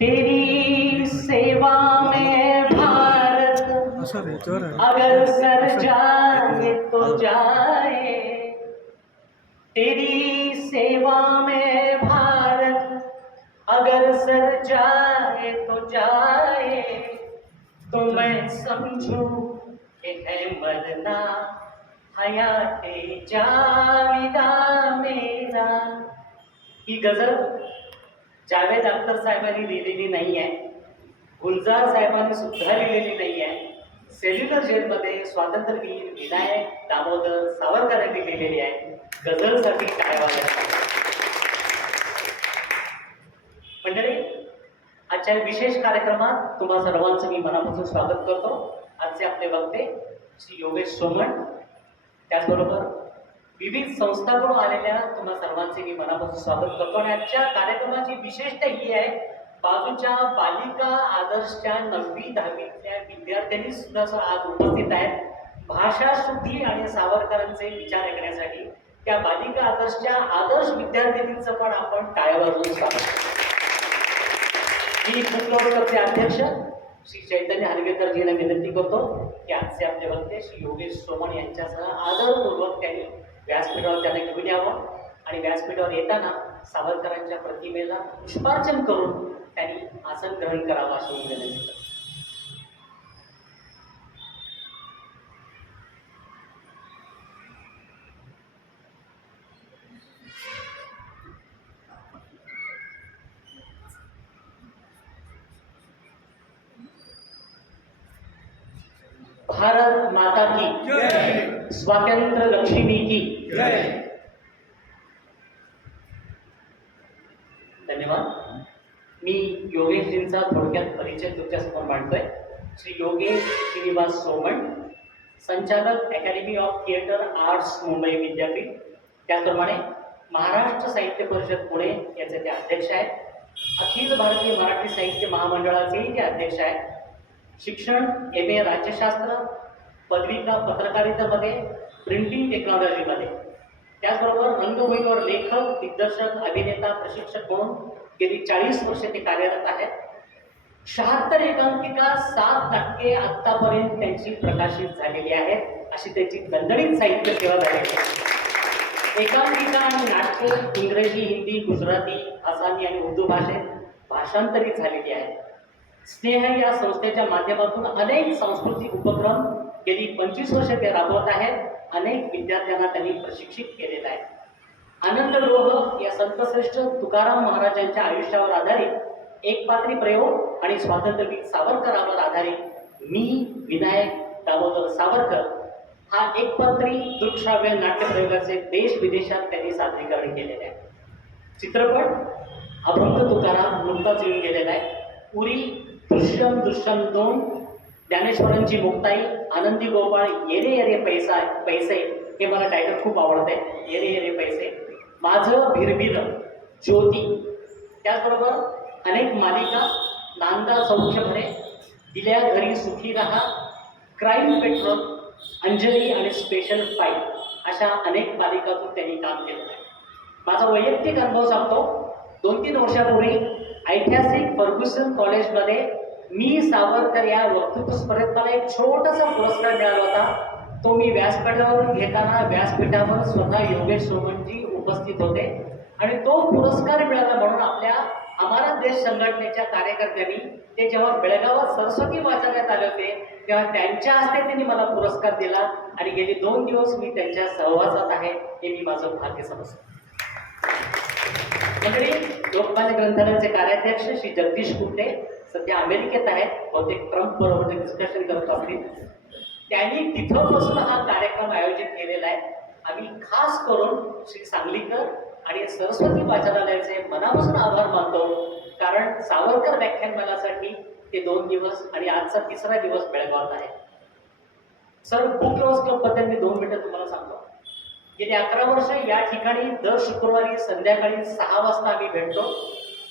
तेरी सेवा में भारत अगर सर जाए तो जाए, तेरी सेवा में भारत अगर सर जाए तो जाए, तो मैं समझूं कि है मरना हयाते जाविदा मेरा। ही गजल जावेद अख्तर साहेबांनी लिहिलेली नाही आहे, गुलजार साहेबांनी सुद्धा लिहिलेली नाही आहे, सेल्युलर जेलमध्ये स्वातंत्र्यवीर विनायक दामोदर सावरकर यांनी लिहिलेली आहे. गझलसाठी काय वाजत मंडळी, आजच्या विशेष कार्यक्रमात तुम्हा सर्वांचं मी मनापासून स्वागत करतो. आजचे आपले वक्ते श्री योगेश सोमण, त्याचबरोबर विविध संस्थांकडून आलेल्या तुम्हा सर्वांचे मी मनापासून स्वागत करतो. आणि आजच्या कार्यक्रमाची विशेषता ही आहे, बाजूच्या बालिका आदर्शच्या 9वी-10वीतल्या विद्यार्थ्यांनी सुद्धा आज उपस्थित आहेत. भाषा शुद्धी आणि सावरकरांचे विचार ऐकण्यासाठी त्या बालिका आदर्शच्या आदर्श विद्यार्थिनींचं पण आपण टाळ्या वाजवून स्वागत. मी क्लबचे अध्यक्ष श्री चैतन्य हलगेकरजींना विनंती करतो की आजचे आपले वक्ते श्री योगेश सोमण यांच्यासह आदरपूर्वक त्यांनी व्यासपीठावर त्यांना घेऊन यावं आणि व्यासपीठावर येताना सावरकरांच्या प्रतिमेला पुष्पार्चन करून त्यांनी आसन ग्रहण करावं अशी विनंती करतो. भारत माता की जय, स्वातंत्र्य लक्ष्मी की जय. धन्यवाद. मी योगेशजींचा थोडक्यात परिचय तुमच्यासमोर मांडतोय. श्री योगेश श्रीनिवास सोमण, संचालक academy of theatre arts Mumbai विद्यापीठ, त्याचप्रमाणे महाराष्ट्र साहित्य परिषद पुणे याचे ते अध्यक्ष आहेत. अखिल भारतीय मराठी साहित्य महामंडळाचेही ते अध्यक्ष आहेत. शिक्षण MA राज्यशास्त्र, पदविका पत्रकारितेमध्ये, प्रिंटिंग टेक्नॉलॉजीमध्ये, त्याचबरोबर रंगभूमीवर लेखक, दिग्दर्शक, अभिनेता, प्रशिक्षक म्हणून गेली 40 वर्षे ते कार्यरत आहेत. 76 एकांकिका, 7 नाटके आत्तापर्यंत त्यांची प्रकाशित झालेली आहेत, अशी त्यांची दणदणीत साहित्य सेवा झालेली आहे. एकांकिका आणि नाटके इंग्रजी, हिंदी, गुजराती, आसामी आणि उर्दू भाषेत भाषांतरित झालेली आहेत. स्नेह या संस्थेच्या माध्यमातून अनेक सांस्कृतिक उपक्रम गेली 25 वर्षे ते राबवत आहेत. अनेक विद्यार्थ्यांना त्यांनी प्रशिक्षित केलेलं आहे. आनंदलोह या संतश्रेष्ठ तुकाराम महाराजांच्या आयुष्यावर आधारित एकपात्री प्रयोग आणि स्वातंत्र्यवीर सावरकरांवर आधारित मी विनायक दामोदर सावरकर हा एकपात्री दृकश्राव्य नाट्यप्रयोगाचे देश विदेशात त्यांनी सादरीकरण केलेले आहे. चित्रपट अभंग तुकाराम नुकताच येऊन गेलेला आहे. उरी, दृश्यम, दृश्यम 2, ज्ञानेश्वरांची मुक्ताई, आनंदी गोपाळ, येरे येरे पैसे हे मला टायटल खूप आवडते. येरे येरे पैसे, माझं भिरभिर, ज्योती, त्याचबरोबर अनेक मालिका, नांदा सौख्य भरे, दिल्या घरी सुखी रहा, क्राईम पेट्रोल, अंजली आणि स्पेशल फाईट अशा अनेक मालिकातून त्यांनी काम केलं आहे. माझा वैयक्तिक अनुभव सांगतो. 2-3 वर्षापूर्वी ऐतिहासिक फर्ग्युसन कॉलेजमध्ये मी सावरकर या वक्तृत्व स्पर्धेत मला एक छोटासा पुरस्कार मिळाला होता. तो मी व्यासपीठावरून घेताना व्यासपीठावर स्वतः योगेश सोमणजी उपस्थित होते आणि तो पुरस्कार मिळाला म्हणून आपल्या आम्हाला देश संघटनेच्या कार्यकर्त्यांनी ते जेव्हा बेळगावात सरस्वती वाचवण्यात आले होते तेव्हा त्यांच्या हस्ते त्यांनी मला पुरस्कार दिला आणि गेले 2 दिवस मी त्यांच्या सहवासात आहे. हे मी माझं भाग्य समजतो. मंडळी, लोकमान्य ग्रंथालयाचे कार्याध्यक्ष श्री जगदीश कुट्टे सध्या अमेरिकेत आहेत. बहुतेक ट्रम्प बरोबर डिस्कशन करतो असतील. त्यांनी तिथं बसून हा कार्यक्रम आयोजित केलेला आहे. आम्ही खास करून श्री सांगलीकर आणि सरस्वती वाचनालयाचे मनापासून आभार मानतो, कारण सावरकर व्याख्यानमालासाठी ते 2 दिवस आणि आजचा 3रा दिवस बेळगावात आहे. सर, बुक लव्हर्स क्लब बद्दल मी 2 मिनिटं तुम्हाला सांगतो. गेली 11 वर्ष या ठिकाणी दर शुक्रवारी संध्याकाळी 6 वाजता आम्ही भेटतो.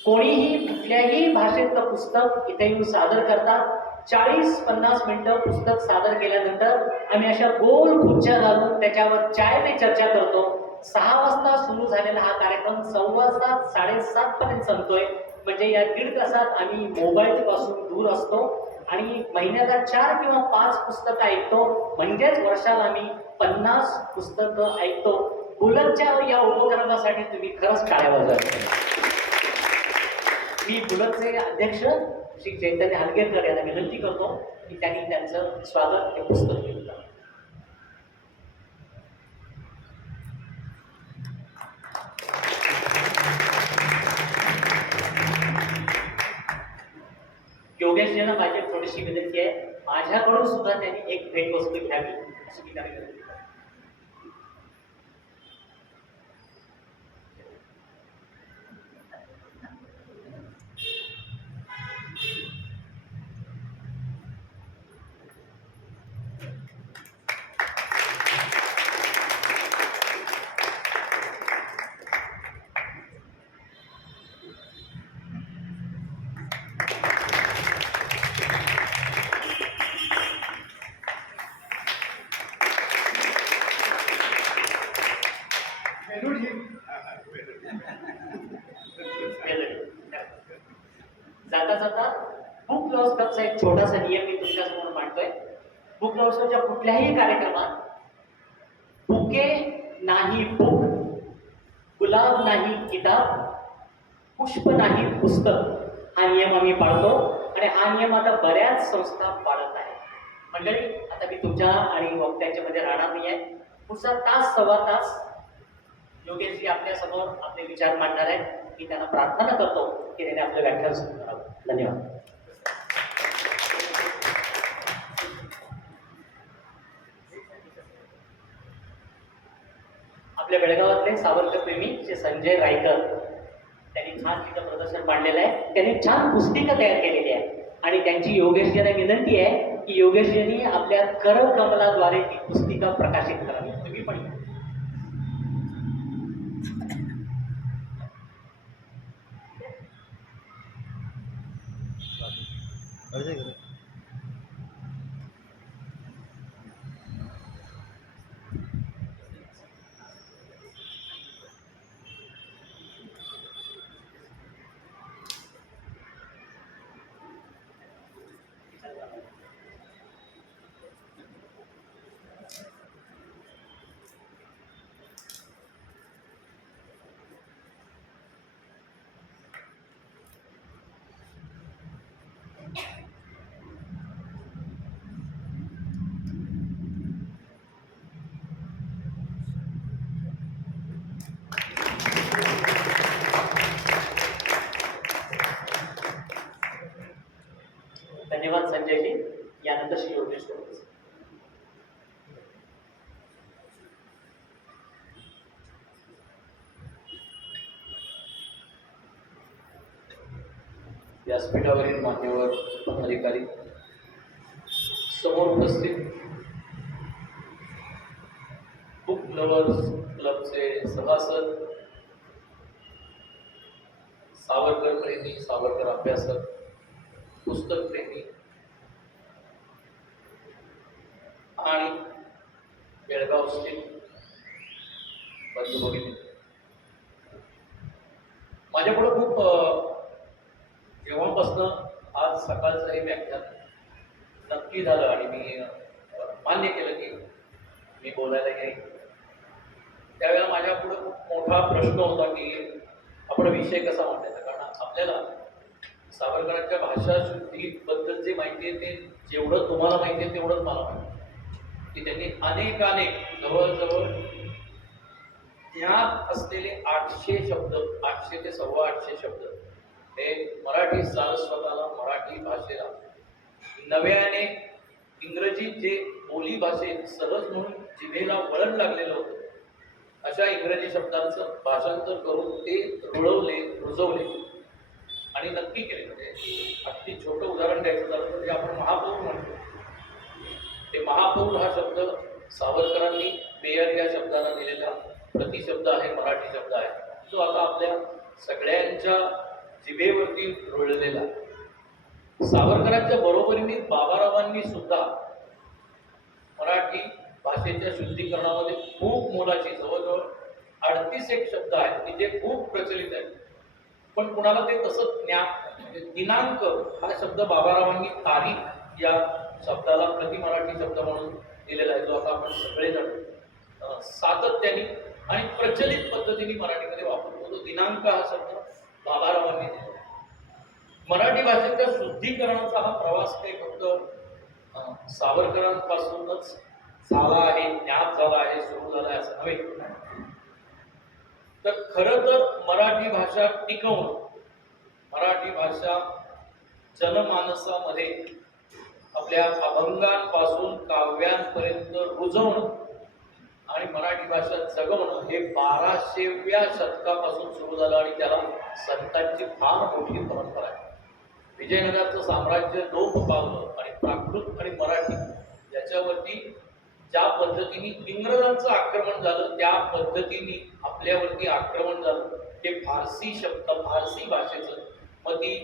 कोणीही कुठल्याही भाषेतलं पुस्तक इथे येऊन सादर करतात. 40-50 मिनिटं पुस्तक सादर केल्यानंतर आम्ही अशा गोल खुर्च्या घालून त्याच्यावर चाय पे चर्चा करतो. 6 वाजता सुरू झालेला हा कार्यक्रम 7:15-7:30 पर्यंत संपतोय. म्हणजे या 1.5 तासात आम्ही मोबाईल पासून दूर असतो आणि महिन्याला 4 किंवा 5 पुस्तकं ऐकतो, म्हणजेच वर्षाला आम्ही 50 पुस्तकं ऐकतो. बुलतच्या या उपक्रमासाठी तुम्ही खरंच टाळ्या वाजवायच्या. मी बुलतचे अध्यक्ष श्री चैतन्य हलगेकर यांना विनंती करतो की त्यांनी त्यांचं स्वागत हे पुस्तक घेऊन जावं. योगेशजींना माझी थोडीशी विनंती आहे, माझ्याकडून सुद्धा त्यांनी एक भेटवस्तू घ्यावी अशी मी त्यांना विनंती करतो. जाता जाता बुक लव्हर्स क्लबचा एक छोटासा नियम मी तुमच्यासमोर मांडतोय. बुक लव्हर्सच्या कुठल्याही कार्यक्रमात बुके नाही बुक, गुलाब नाही किताब, पुष्प नाही पुस्तक, हा नियम आम्ही पाळतो आणि हा नियम आता बऱ्याच संस्था पाळत आहे. मंडळी, आता मी तुमच्या आणि वक्त्यांच्या मध्ये राहणार नाही आहे. पुढचा तास सव्वा तास योगेशजी आपल्या समोर आपले विचार मांडणार आहेत. मी त्यांना प्रार्थना करतो की त्यांनी आपलं व्याख्यान सुरू करावं. धन्यवाद. आपल्या बेळगावातले सावरकर प्रेमी श्री संजय रायकर त्यांनी छान तिथं प्रदर्शन मांडलेलं आहे. त्यांनी छान पुस्तिका तयार केलेली आहे आणि त्यांची योगेशजींना विनंती आहे की योगेशजींनी आपल्या करकमलाद्वारे ती पुस्तिका प्रकाशित करावी. तुम्ही पण धन्यवाद संजयजी. यानंतर श्री योगेश बोलतो. व्यासपीठावरील मान्यवर पदाधिकारी, समोर उपस्थित बुक लव्हर्स क्लबचे सभासद, सावरकर प्रेमी, सावरकर अभ्यासक, पुस्तक प्रेमी आणि बेळगाव स्थित बंधू भगिनी, माझ्यापुढे खूप जेव्हापासनं आज सकाळचं हे व्याख्यान नक्की झालं आणि मी मान्य केलं की मी बोलायला येईल, त्यावेळेला माझ्यापुढे खूप मोठा प्रश्न होता की आपण विषय कसा मांडायचा. कारण आपल्याला सावरकरांच्या भाषा शुद्धीबद्दल जे माहिती आहे ते जेवढं तुम्हाला माहिती आहे तेवढंच मला माहिती की त्यांनी अनेक जवळजवळ ज्ञात असलेले 800 शब्द, 800 ते 850 शब्द हे मराठी सारस्वताला, मराठी भाषेला नव्याने इंग्रजी जे बोली भाषेत सहज म्हणून जिभेला वळण लागलेलं होतं, अशा इंग्रजी शब्दांचं भाषांतर करून ते रुजवले आणि नक्की केले. म्हणजे अगदी छोटं उदाहरण द्यायचं झालं तर जे आपण महापौर म्हणतो, ते महापौर हा शब्द सावरकरांनी पेयर या शब्दाला दिलेला प्रतिशब्द आहे, मराठी शब्द आहे, जो आता आपल्या सगळ्यांच्या जिभेवरती रुळलेला. सावरकरांच्या बरोबरीने बाबारावांनी सुद्धा मराठी भाषेच्या शुद्धीकरणामध्ये खूप मोलाची, जवळजवळ 38 एक शब्द आहेत की जे खूप प्रचलित आहेत, पण कुणाला ते तसं म्हणजे दिनांक हा शब्द बाबारावांनी तारीख या शब्दाला प्रति मराठी शब्द म्हणून दिलेला आहे, जो आता आपण सगळेजण सातत्याने आणि प्रचलित पद्धतीने मराठीमध्ये वापरतो. तो दिनांक हा शब्द बाबारावांनी दिला. मराठी भाषेच्या शुद्धीकरणाचा हा प्रवास काही फक्त सावरकरांपासूनच झाला आहे, ज्ञात झाला आहे, सुरू झाला आहे असं नव्हे. तर खरं तर मराठी भाषा टिकवणं, मराठी भाषा जनमानसामध्ये आपल्या अभंगांपासून काव्यांपर्यंत रुजवणं आणि मराठी भाषा जगवणं हे 1200व्या शतकापासून सुरू झालं आणि त्याला संतांची फार मोठी परंपरा आहे. विजयनगरचं साम्राज्य लोप पावलं आणि प्राकृत आणि मराठी याच्यावरती ज्या पद्धतीने इंग्रजांचं आक्रमण झालं त्या पद्धतीने आपल्यावरती आक्रमण झालं. ते फारसी शब्द, फारसी भाषेचं, मग ती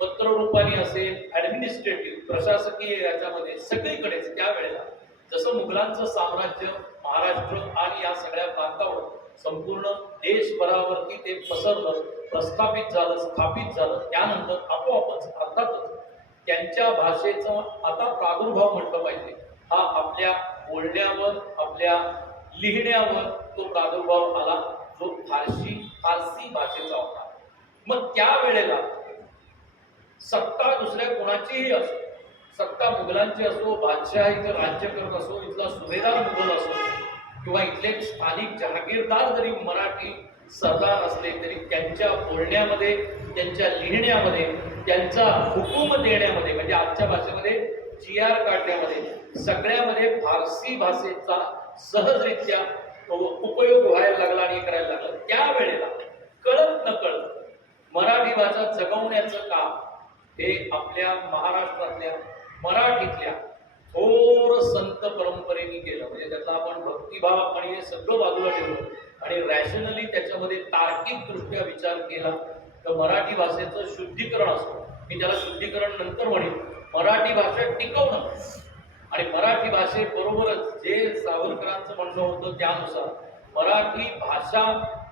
पत्ररूपाने असेल, ऍडमिनिस्ट्रेटिव्ह प्रशासकीय याच्यामध्ये सगळीकडेच त्यावेळेला जसं मुघलांचं साम्राज्य महाराष्ट्र आणि या सगळ्या प्रांतावर संपूर्ण देशभरावरती ते पसरलं, प्रस्थापित झालं, स्थापित झालं, त्यानंतर आपोआपच अर्थातच त्यांच्या भाषेचा आता प्रादुर्भाव म्हटलं पाहिजे, हा आपल्या बोलण्यावर, आपल्या लिहिण्यावर तो प्रादुर्भाव आला, जो फारसी भाषेचा होता. मग त्यावेळेला सत्ता दुसऱ्या कोणाचीही असो, सत्ता मुघलांची असो, बादशाह इथं राज्य करत असो, इथला सुभेदार मुघल असो किंवा इथले स्थानिक जहागीरदार जरी मराठी सरदार असले तरी त्यांच्या बोलण्यामध्ये, त्यांच्या लिहिण्यामध्ये, त्यांचा हुकूम देण्यामध्ये म्हणजे आजच्या भाषेमध्ये GR काढण्यामध्ये सगळ्यामध्ये फारसी भाषेचा सहजरित्या उपयोग व्हायला लागला आणि करायला लागला. त्यावेळेला कळत नकळत मराठी भाषा जगवण्याचं काम हे आपल्या महाराष्ट्रातल्या मराठीतल्या थोर संत परंपरेने केलं. म्हणजे त्याचा आपण भक्तिभाव आणि हे सगळं बाजूला ठेवलं आणि रॅशनली त्याच्यामध्ये तार्किक दृष्ट्या विचार केला तर मराठी भाषेचं शुद्धीकरण असो, मी त्याला शुद्धीकरण नंतर म्हणेन, मराठी भाषा टिकवणं आणि मराठी भाषेबरोबरच जे सावरकरांचं म्हणणं होतं त्यानुसार मराठी भाषा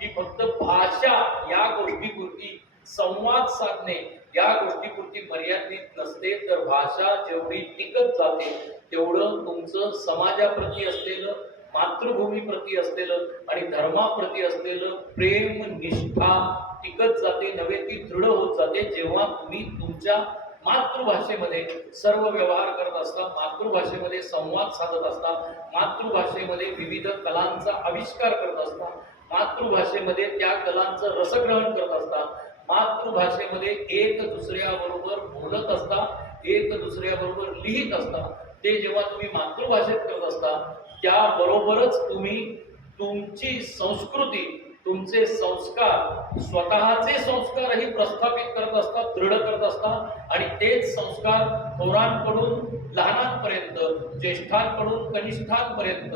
ही फक्त भाषा या गोष्टीपुरती, संवाद साधणे या गोष्टीपुरती मर्यादित नसते, तर भाषा जेवढी टिकत जाते तेवढं तुमचं समाजाप्रती असलेलं, मातृभूमीप्रती असलेलं आणि धर्माप्रती असलेलं प्रेम, निष्ठा टिकत जाते, नव्हे ती दृढ होत जाते. जेव्हा तुम्ही तुमच्या मातृभाषेमध्ये सर्व व्यवहार करत असता, मातृभाषेमध्ये संवाद साधत असता, मातृभाषेमध्ये विविध कलांचा आविष्कार करत असता, मातृभाषेमध्ये त्या कलांचं रसग्रहण करत असता, मातृभाषेमध्ये एक दुसऱ्याबरोबर बोलत असता, एक दुसऱ्याबरोबर लिहित असता, ते जेव्हा तुम्ही मातृभाषेत करत असता त्याबरोबरच तुम्ही तुमची संस्कृती, तुमचे संस्कार, स्वतःचे संस्कारही प्रस्थापित करत असता, दृढ करत असता आणि तेच संस्कार थोरांकडून लहानांपर्यंत, ज्येष्ठांकडून कनिष्ठांपर्यंत,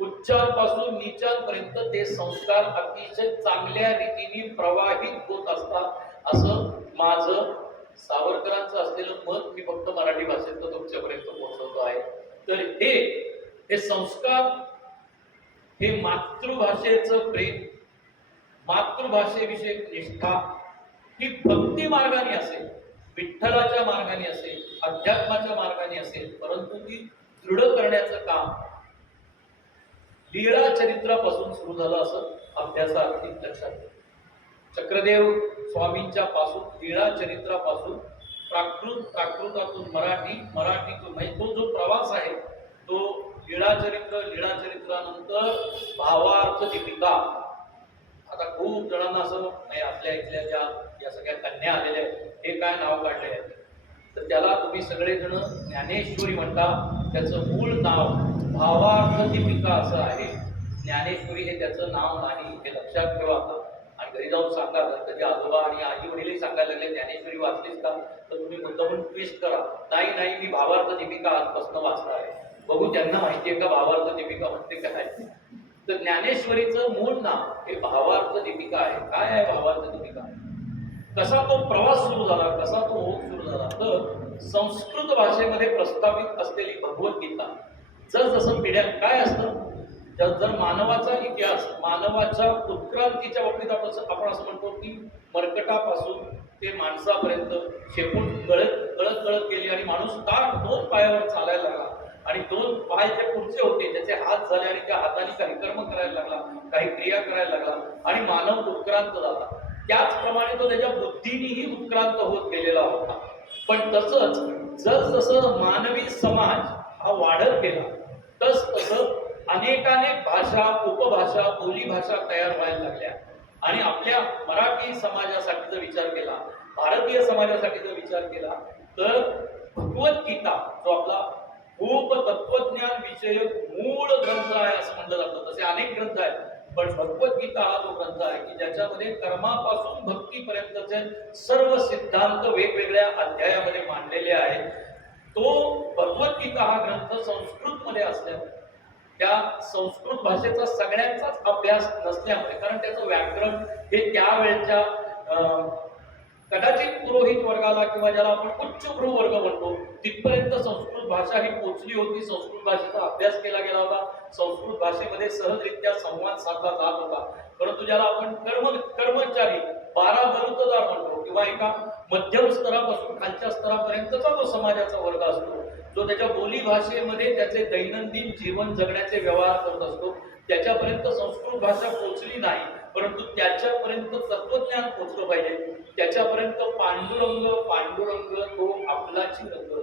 उच्चांपासून नीचांपर्यंत ते संस्कार अतिशय चांगल्या रीतीने प्रवाहित होत असतात असं माझं सावरकरांचं असलेलं मत मी फक्त मराठी भाषेतनं तुमच्यापर्यंत पोहोचवतो आहे. तर हे संस्कार, हे मातृभाषेचं प्रेम, मातृभाषेविषयी निष्ठा ही भक्ती मार्गाने असेल, विठ्ठलाच्या मार्गाने असेल, अध्यात्माच्या मार्गाने असेल, परंतु ती दृढ करण्याचं काम लीळा चरित्रापासून सुरू झालं असं अभ्यासार्थी लक्षात घ्या. चक्रदेव स्वामींच्या पासून, लीळा चरित्रापासून, प्राकृतातून मराठीतून म्हणजे तो जो प्रवास आहे तो लीळा चरित्रानंतर भावार्थ दीपिका. आता खूप जणांना असं नाही, आपल्या इथल्या ज्या या सगळ्या कन्या आलेल्या आहेत हे काय नाव काढले आहे, तर त्याला तुम्ही सगळेजण ज्ञानेश्वरी म्हणता. त्याचं मूळ नाव भावार्थ दीपिका असं आहे. ज्ञानेश्वरी हे त्याचं नाव नाही, हे लक्षात ठेवा. आणि घरी जाऊन सांगा, जर कधी आजोबा आणि आई वडीलही सांगायला लागले ज्ञानेश्वरी वाचलीस का, तर तुम्ही मुद्दामून ट्विस्ट करा, नाही मी भावार्थ दीपिका आजपासून वाचणार आहे. बघू त्यांना माहितीये का भावार्थ दीपिका म्हणजे काय. तर ज्ञानेश्वरीचं मूळ नाव हे भावार्थ दीपिका आहे. काय आहे भावार्थ दीपिका? कसा तो प्रवास सुरू झाला, कसा तो ओघ सुरू झाला, तर संस्कृत भाषेमध्ये प्रस्थापित असलेली भगवद्गीता जसजसं पिढ्या काय असतं, जर मानवाचा इतिहास, मानवाच्या उत्क्रांतीच्या बाबतीत आपण असं म्हणतो की मरकटापासून ते माणसापर्यंत शेपूट गळत गळत गळत गेली आणि माणूस ताठ दोन पायावर चालायला लागला आणि दोन पाय जे पुढचे होते त्याचे हात झाले आणि त्या हाताने काही कर्म करायला लागला, काही क्रिया करायला लागला आणि मानव उत्क्रांत झाला. त्याचप्रमाणे तो त्याच्या बुद्धीनेही उत्क्रांत होत गेलेला होता. पण तसंच जसजसं मानवी समाज हा वाढत गेला तसं अनेकानेक भाषा, उपभाषा, बोलीभाषा तयार व्हायला लागल्या आणि आपल्या मराठी समाजासाठी जर विचार केला, भारतीय समाजासाठी जर विचार केला तर भगवद्गीता जो आपला खूप तत्वज्ञान विषयक मूळ ग्रंथ आहे असं म्हटलं जातं. तसे अनेक ग्रंथ आहेत, पण भगवद्गीता हा जो ग्रंथ आहे की ज्याच्यामध्ये कर्मापासून भक्तीपर्यंतचे सर्व सिद्धांत वेगवेगळ्या अध्यायामध्ये मांडलेले आहेत. तो भगवद्गीता हा ग्रंथ संस्कृत मध्ये असल्यामुळे त्या संस्कृत भाषेचा सगळ्यांचाच अभ्यास नसल्यामुळे, कारण त्याचं व्याकरण हे त्यावेळच्या कदाचित पुरोहित वर्गाला किंवा ज्याला आपण उच्चभ्रू वर्ग म्हणतो तिथपर्यंत संस्कृत भाषा ही पोचली होती. संस्कृत भाषेचा अभ्यास केला गेला होता, संस्कृत भाषेमध्ये सहजरित्या संवाद साधला जात होता. परंतु ज्याला आपण कर्मचारी 12 दरुतदार म्हणतो किंवा एका मध्यम स्तरापासून खालच्या स्तरापर्यंतचा जो समाजाचा वर्ग असतो, जो त्याच्या बोली भाषेमध्ये त्याचे दैनंदिन जीवन जगण्याचे व्यवहार करत असतो, त्याच्यापर्यंत संस्कृत भाषा पोचली नाही. परंतु त्याच्यापर्यंत तत्वज्ञान पोचलं पाहिजे, त्याच्यापर्यंत पांडुरंग तो आपलाची रंग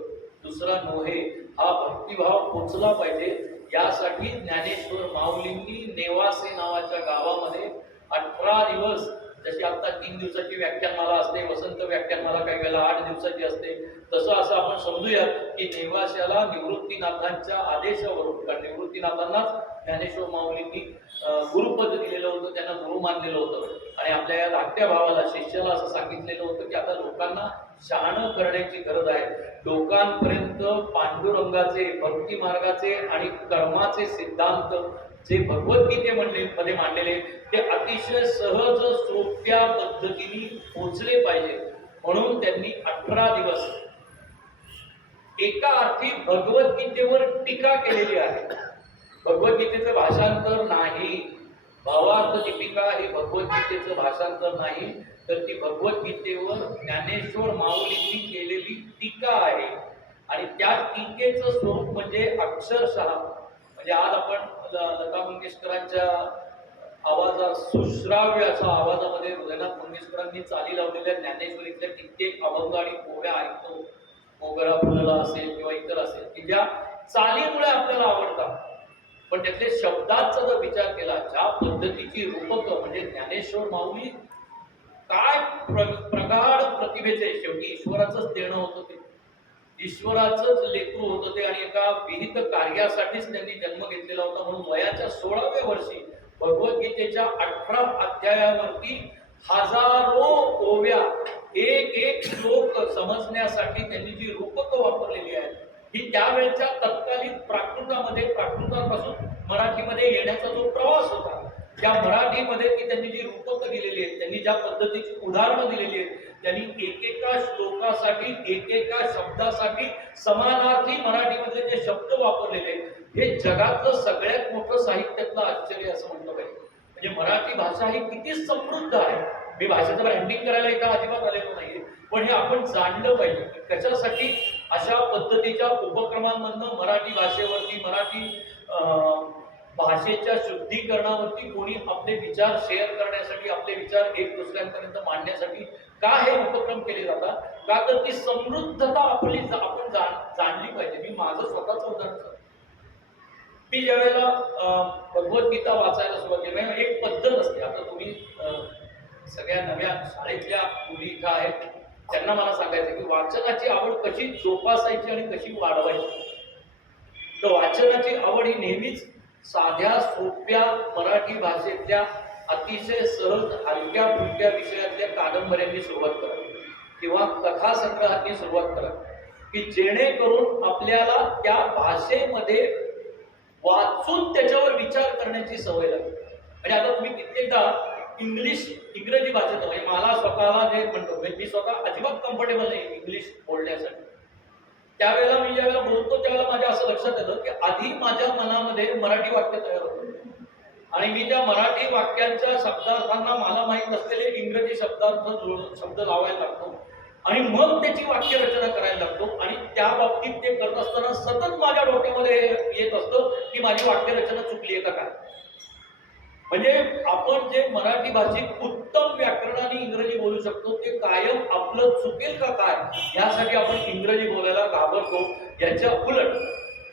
दुसरा नोहे हा भक्तिभाव पोचला पाहिजे. यासाठी ज्ञानेश्वर माऊलींनी नेवासे नावाच्या गावामध्ये 18 दिवस, जशी आता 3 दिवसाची व्याख्यानमाला असते, वसंत व्याख्यानमाला काही वेळेला 8 दिवसाची असते, तसं असं आपण समजूयात की नेवाशाला निवृत्तीनाथांच्या आदेशावरून, कारण निवृत्तीनाथांनाच ज्ञानेश्वर माऊलींनी गुरुपद दिलेलं होतं, त्यांना गुरु मानलेलं होतं आणि आपल्या या धाकट्या भावाला, शिष्याला असं सांगितलेलं होतं की आता लोकांना शहाणं करण्याची गरज आहे. लोकांपर्यंत पांडुरंगाचे, भक्ती मार्गाचे आणि कर्माचे सिद्धांत जे भगवद्गीतेमध्ये मांडलेले ते अतिशय सहज सोप्या पद्धतीने पोचले पाहिजे, म्हणून त्यांनी 18 दिवस एका अर्थी भगवद्गीतेवर टीका केलेली आहे. भगवद्गीतेचं भाषांतर नाही, भावार्थ दीपिका हे भगवद्गीतेचं भाषांतर नाही, तर ती भगवद्गीतेवर ज्ञानेश्वर माऊलींनी केलेली टीका आहे. आणि त्या टीकेचं स्वरूप म्हणजे अक्षरशः, म्हणजे आज आपण लता मंगेशकरांच्या आवाजात सुश्राव्य अशा आवाजामध्ये हृदयनाथ मंगेशकरांनी चाली लावलेल्या ज्ञानेश्वरीतल्या कित्येक अभंग आणि पोह्या ऐकतो, मोगरा फुलला असेल किंवा इतर असेल, की ज्या चालीमुळे आपल्याला आवडतात. पण त्यातले शब्दांचा जर विचार केला, ज्या पद्धतीची रूपक म्हणजे ज्ञानेश्वर माऊली काय प्रगाढ प्रतिभेचे, शेवटी ईश्वराचंच देणं होतं ते, ईश्वराचंच लेकरू होतं ते आणि एका विहित कार्यासाठीच त्यांनी जन्म घेतलेला होता. म्हणून वयाच्या 16व्या वर्षी भगवद्गीतेच्या 18 अध्यायावरती हजारो ओव्या, एक एक श्लोक समजण्यासाठी त्यांनी जी रूपकं वापरलेली आहेत ही त्यावेळच्या तत्कालीन प्राकृतापासून मराठीमध्ये येण्याचा जो प्रवास होता, त्या मराठीमध्ये ती त्यांनी जी रूपकं दिलेली आहेत, त्यांनी ज्या पद्धतीची उदाहरणं दिलेली आहेत, त्यांनी एकेका श्लोकासाठी, एकेका शब्दासाठी समानार्थी मराठीमधले जे शब्द वापरलेले हे जगातलं सगळ्यात मोठं साहित्यातलं आश्चर्य असं म्हटलं पाहिजे. म्हणजे मराठी भाषा ही किती समृद्ध आहे. मी भाषेचं ब्रँडिंग करायला इथं अजिबात आलेलो नाहीये, पण हे आपण जाणलं पाहिजे की कशासाठी अशा पद्धतीच्या उपक्रमांमधनं मराठी भाषेवरती, मराठी भाषेच्या शुद्धीकरणावरती कोणी आपले विचार शेअर करण्यासाठी, आपले विचार एक दुसऱ्यांपर्यंत मांडण्यासाठी का हे उपक्रम केले जातात, का तर ती समृद्धता आपण जाणली पाहिजे. मी माझं स्वतःचं उदाहरण सांगतो. मी ज्यावेळेला भगवद्गीता वाचायला सुरुवात केली, एक पद्धत असते. आता तुम्ही सगळ्या नव्या शाळेतल्या मुली इथं आहेत, त्यांना मला सांगायचं की वाचनाची आवड कशी जोपासायची आणि कशी वाढवायची. तर वाचनाची आवड ही नेहमीच साध्या सोप्या मराठी भाषेतल्या अतिशय सहज हलक्या फुलक्या विषयातल्या कादंबऱ्यांनी सुरुवात करावी किंवा कथा संग्रहांनी सुरुवात करावी, की जेणेकरून आपल्याला त्या भाषेमध्ये वाचून त्याच्यावर विचार करण्याची सवय लागते. म्हणजे आता तुम्ही कित्येकदा इंग्रजी भाषेत, म्हणजे मला स्वतःला जे म्हणतो, मी स्वतः अजिबात कम्फर्टेबल नाही इंग्लिश बोलण्यासाठी. त्यावेळेला मी ज्यावेळेला बोलतो त्यावेळेला माझ्या असं लक्षात येतं की आधी माझ्या मनामध्ये मराठी वाक्य तयार होतं आणि मी त्या मराठी वाक्यांच्या शब्दार्थांना मला माहीत असलेले इंग्रजी शब्द लावायला लागतो आणि मग त्याची वाक्य रचना करायला लागतो आणि त्या बाबतीत ते करत असताना सतत माझ्या डोक्यामध्ये येत असतं की माझी वाक्य रचना चुकली आहे का काय. म्हणजे आपण जे मराठी भाषिक उत्तम व्याकरणाने इंग्रजी बोलू शकतो ते कायम आपलं चुकेल का काय यासाठी आपण इंग्रजी बोलायला घाबरतो. याच्या उलट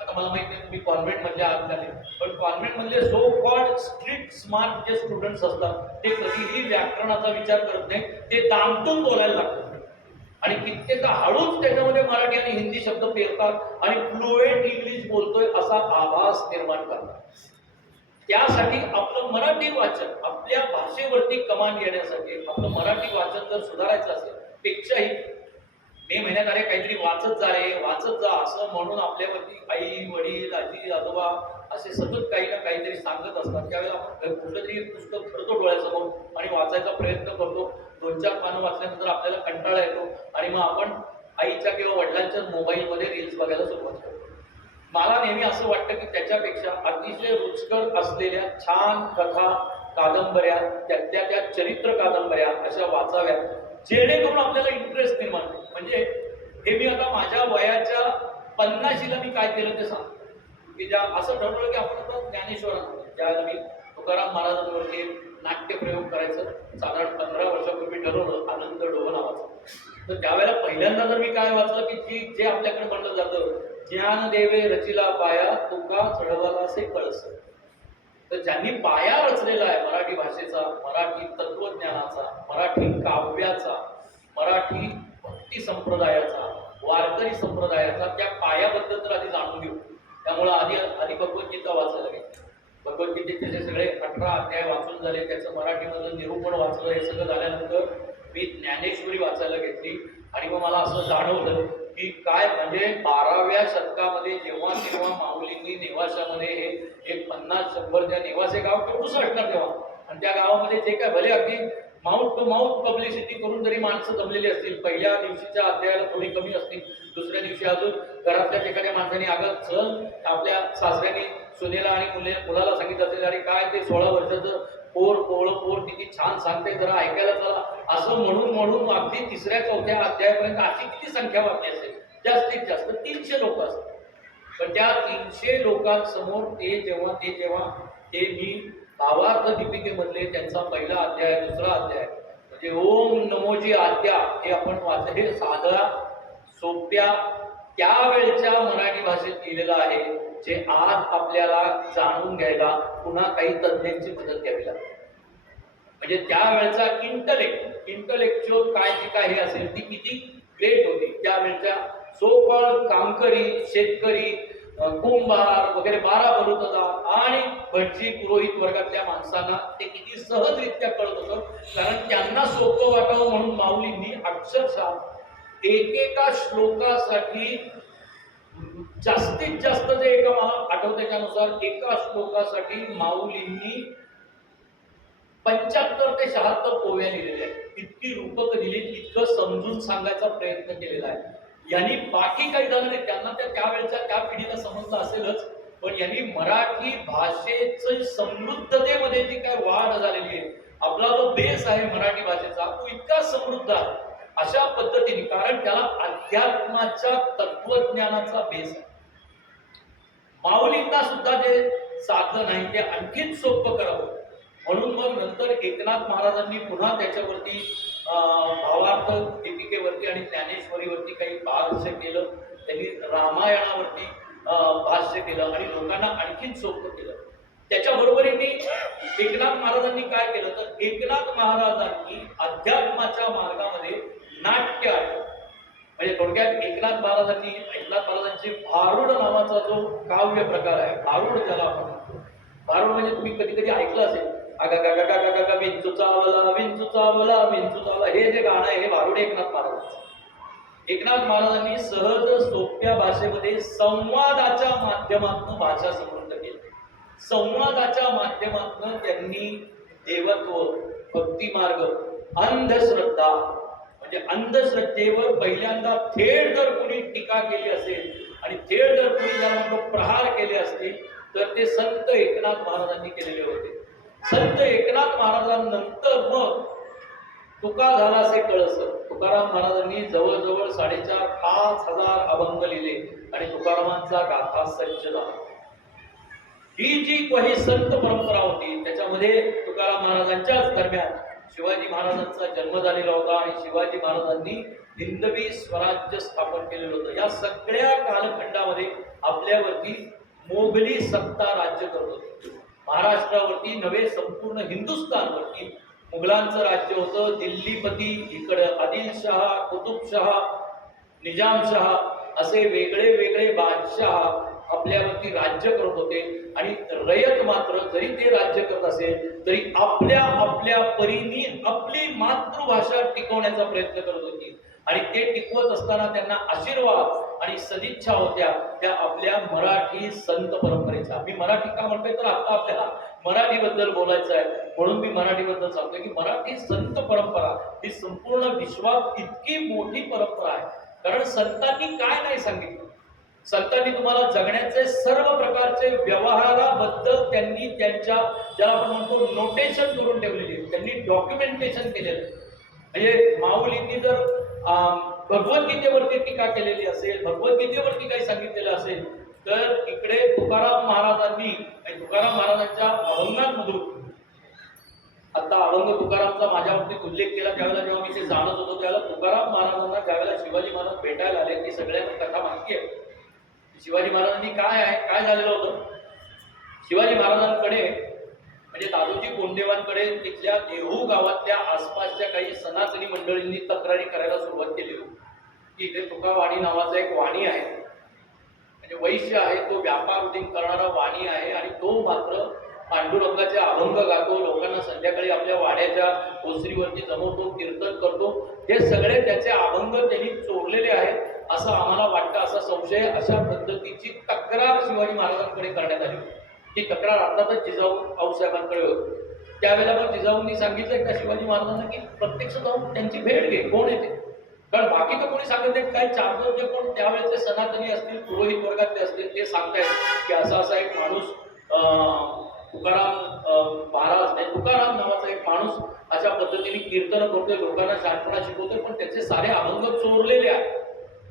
आता मला माहिती नाही तुम्ही कॉन्व्हेंट मधले आहात का नाही, पण कॉन्व्हेंट मधले सो कॉल्ड स्ट्रिक्ट स्मार्ट जे स्टुडंट्स असतात ते कधीही व्याकरणाचा विचार करत नाही, ते दामटून बोलायला लागतात आणि कित्येकदा हळूच त्याच्यामध्ये मराठी आणि हिंदी शब्द पेरतात आणि फ्लुएंट इंग्लिश बोलतोय असा आभास निर्माण करतात. त्यासाठी आपलं मराठी वाचन आपल्या भाषेवरती कमांड येण्यासाठी आपलं मराठी वाचन जर सुधारायचं असेल पेक्षाही मे महिन्यात अरे काहीतरी वाचत जा रे वाचत जा असं म्हणून आपल्यावरती आई वडील आजी आजोबा असे सतत काही ना काहीतरी सांगत असतात. त्यावेळेला आपण कुठलं तरी पुस्तक धरतो डोळ्यासमोर आणि वाचायचा प्रयत्न करतो. 2-4 पानं वाचल्यानंतर आपल्याला कंटाळा येतो आणि मग आपण आईच्या किंवा वडिलांच्या मोबाईलमध्ये रील्स बघायला सुरुवात करतो. मला नेहमी असं वाटतं की त्याच्यापेक्षा अतिशय रुचकर असलेल्या छान कथा कादंबऱ्या त्यातल्या त्या चरित्र कादंबऱ्या अशा वाचाव्या जेणेकरून आपल्याला इंटरेस्ट निर्माण होईल. म्हणजे हे मी आता माझ्या वयाच्या 50शीला मी काय केलं ते सांगतो की ज्या असं ठरवलं की आपण आता ज्ञानेश्वरांना ज्यावेळेला मी तुकाराम महाराजांवरती नाट्यप्रयोग करायचं साधारण 15 वर्षापूर्वी ठरवलं आनंद डोह नावाचं. तर त्यावेळेला पहिल्यांदा जर मी काय वाचलं की जे आपल्याकडे म्हणलं जातं ज्ञान देवे रचिला पाया तुका चढवला असे कळस. तर ज्यांनी पाया रचलेला आहे मराठी भाषेचा मराठी तत्वज्ञानाचा मराठी काव्याचा मराठी भक्ती संप्रदायाचा वारकरी संप्रदायाचा त्या पायाबद्दल तर आधी जाणून घेऊ. त्यामुळे आधी भगवद्गीता वाचायला घेतली. भगवद्गीतेचे जे सगळे 18 अध्याय वाचून झाले त्याचं मराठीमधलं निरूपण वाचलं. हे सगळं झाल्यानंतर मी ज्ञानेश्वरी वाचायला घेतली आणि मग मला असं जाणवलं की काय म्हणजे 12व्या शतकामध्ये जेव्हा माऊलींनी नेवाशामध्ये हे एक 50-100 त्या नेवासे गाव केवढंच असणार तेव्हा आणि त्या गावामध्ये जे काय भले अगदी माउथ टू माउथ पब्लिसिटी करून जरी माणसं जमलेली असतील पहिल्या दिवशीच्या अध्यायाला थोडी कमी असतील दुसऱ्या दिवशी अजून घरातल्या एखाद्या माणसाने अगं चल आपल्या सासऱ्याने सुनेला आणि मुलाला सांगितलं असेल अरे काय ते 16 वर्षाचं पोर किती छान सांगते जरा ऐकायला चला असं म्हणून अगदी 3-4 अध्यायापर्यंत अशी किती संख्या वाटली असेल जास्तीत जास्त 300 लोक असतात. पण त्या 300 लोकांसमोर ते जेव्हा ते मी भावार्थ दीपिकेमधले त्यांचा पहिला अध्याय दुसरा अध्याय म्हणजे ओम नमोजी आद्या हे आपण वाचलं हे साध्या सोप्या त्यावेळच्या मराठी भाषेत लिहिलेलं आहे जे आज आपल्याला जाणून घ्यायला पुन्हा काही तज्ञांची मदत घ्यावी लागते. म्हणजे त्यावेळचा इंटलेक्च्युअल काय जे काय हे असेल ती किती ग्रेट होती. त्यावेळच्या सोकॉल्ड कामकरी शेतकरी कुंभार वगैरे 12 बलुतेदार आणि भटजी पुरोहित वर्गातल्या माणसांना ते किती सहजरित्या कळत होतं कारण त्यांना सोपं वाटावं म्हणून माऊलींनी अक्षरशः एकेका श्लोकासाठी जास्तीत जास्त जे एका मला आठवते त्यानुसार एका श्लोकासाठी माऊलींनी 75 ते 76 पोव्या लिहिलेल्या आहेत. इतकी रूपक दिली इतकं समजून सांगायचा प्रयत्न केलेला आहे. यांनी बाकी काही झालं नाही त्यांना त्यावेळेच्या त्या पिढीला समजलं असेलच पण यांनी मराठी भाषेचं समृद्धतेमध्ये जी काय वाढ झालेली आहे आपला जो बेस आहे मराठी भाषेचा तो इतका समृद्ध आहे अशा पद्धतीने कारण त्याला अध्यात्माच्या तत्वज्ञानाचा बेस आहे. माऊलींना सुद्धा जे साधलं नाही ते आणखीन सोपं करावं म्हणून मग नंतर एकनाथ महाराजांनी पुन्हा त्याच्यावरती भावार्थ दीपिकेवरती आणि ज्ञानेश्वरीवरती काही भाष्य केलं. त्यांनी रामायणावरती भाष्य केलं आणि लोकांना आणखीन सोपं केलं. त्याच्या बरोबरीने एकनाथ महाराजांनी काय केलं तर एकनाथ महाराजांनी अध्यात्माच्या मार्गामध्ये नाट्य आहे म्हणजे थोडक्यात एकनाथ महाराजांची भारुड नावाचा जो काव्य प्रकार आहे भारुड ज्याला आपण म्हणतो. भारुड म्हणजे तुम्ही कधी कधी ऐकलं असेल अगा विंचू चावला हे जे गाणं आहे हे भारुड एकनाथ महाराजांचं. एकनाथ महाराजांनी सहज सोप्या भाषेमध्ये संवादाच्या माध्यमातून भाषा समृद्ध केली. संवादाच्या माध्यमातून त्यांनी देवत्व भक्ती मार्ग अंधश्रद्धा म्हणजे अंधश्रद्धेवर पहिल्यांदा थेट जर कोणी टीका केली असेल आणि थेट जर कोणी प्रहार केले असतील तर ते संत एकनाथ महाराजांनी केलेले होते. संत एकनाथ महाराजांनंतर मग तुका झाला असे कळस. तुकाराम महाराजांनी जवळजवळ 4,500 अभंग लिहिले आणि तुकारामांचा गाथा सज्ज झाला. ही जी काही संत परंपरा होती त्याच्यामध्ये तुकाराम महाराजांच्याच दरम्यान शिवाजी महाराजांचा जन्म झालेला होता आणि शिवाजी महाराजांनी हिंदवी स्वराज्य स्थापन केलेलं होतं. या सगळ्या कालखंडामध्ये आपल्यावरती मोगली सत्ता राज्य करत होती. महाराष्ट्रावरती नव्हे संपूर्ण हिंदुस्थानवरती मुघलांचं राज्य होतं. दिल्लीपती, इकडं आदिलशहा, कुतुबशहा, निजामशहा असे वेगळे वेगळे बादशाह आपल्यावरती राज्य करत होते आणि रयत मात्र जरी ते राज्य करत असेल तरी आपल्या आपल्या परीने आपली मातृभाषा टिकवण्याचा प्रयत्न करत होती. आणि ते टिकवत असताना त्यांना आशीर्वाद आणि सदिच्छा होत्या त्या आपल्या मराठी संत परंपरेच्या. मी मराठी का म्हणतोय तर आता आपल्याला मराठीबद्दल बोलायचं आहे म्हणून मी मराठीबद्दल सांगतोय की मराठी संत परंपरा ही संपूर्ण विश्वात इतकी मोठी परंपरा आहे. कारण संतांनी काय नाही सांगितलं. संतांनी तुम्हाला जगण्याचे सर्व प्रकारचे व्यवहाराबद्दल त्यांनी त्यांच्या ज्याला आपण म्हणतो नोटेशन करून ठेवलेली, त्यांनी डॉक्युमेंटेशन केलेलं. म्हणजे माऊलींनी जर भगवद्गीतेवरती टीका केलेली असेल, भगवद्गीतेवरती काही सांगितलेलं असेल तर इकडे तुकाराम महाराजांनी तुकाराम महाराजांच्या अभंगांमधून आता अभंग तुकारामचा माझ्या बाबतीत उल्लेख केला त्यावेळेला जेव्हा मी ते जाणत होतो त्यावेळेला तुकाराम महाराजांना ज्यावेळेला शिवाजी महाराज भेटायला आले ती सगळ्यांना कथा माहिती आहे. शिवाजी महाराजांनी काय झालेलं होतं. शिवाजी महाराजांकडे म्हणजे दादोजी कोंडेवांकडे तिथल्या देहू गावातल्या आसपासच्या काही सनातनी मंडळींनी तक्रारी करायला सुरुवात केली होती की इथे तुकावाणी नावाचा एक वाणी आहे, म्हणजे वैश्य आहे, तो व्यापार उद्योग करणारा वाणी आहे आणि तो मात्र पांडुरंगाचे अभंग गातो, लोकांना संध्याकाळी आपल्या वाड्याच्या ओसरीवरती जमवतो, कीर्तन करतो. हे सगळे त्याचे अभंग त्यांनी चोरलेले आहेत असं आम्हाला वाटतं, असा संशय. अशा पद्धतीची तक्रार शिवाजी महाराजांकडे करण्यात आली. ही तक्रार अर्थातच जिजाऊ आऊसाहेबांकडे होती. त्यावेळेला मग जिजाऊंनी सांगितलं का शिवाजी महाराजांना की प्रत्यक्ष जाऊन त्यांची भेट घे, कोण येते. कारण बाकी तर कोणी सांगत नाहीत. काही चार जे कोण त्यावेळेचे सनातनी असतील, पुरोहित वर्गातले असतील ते सांगतायत की असा असा एक माणूस तुकाराम महाराज नाही, तुकाराम नावाचा एक माणूस अशा पद्धतीने कीर्तन करतोय, लोकांना शहाणपणा शिकवतोय, पण त्याचे सारे अभंग चोरलेले आहेत.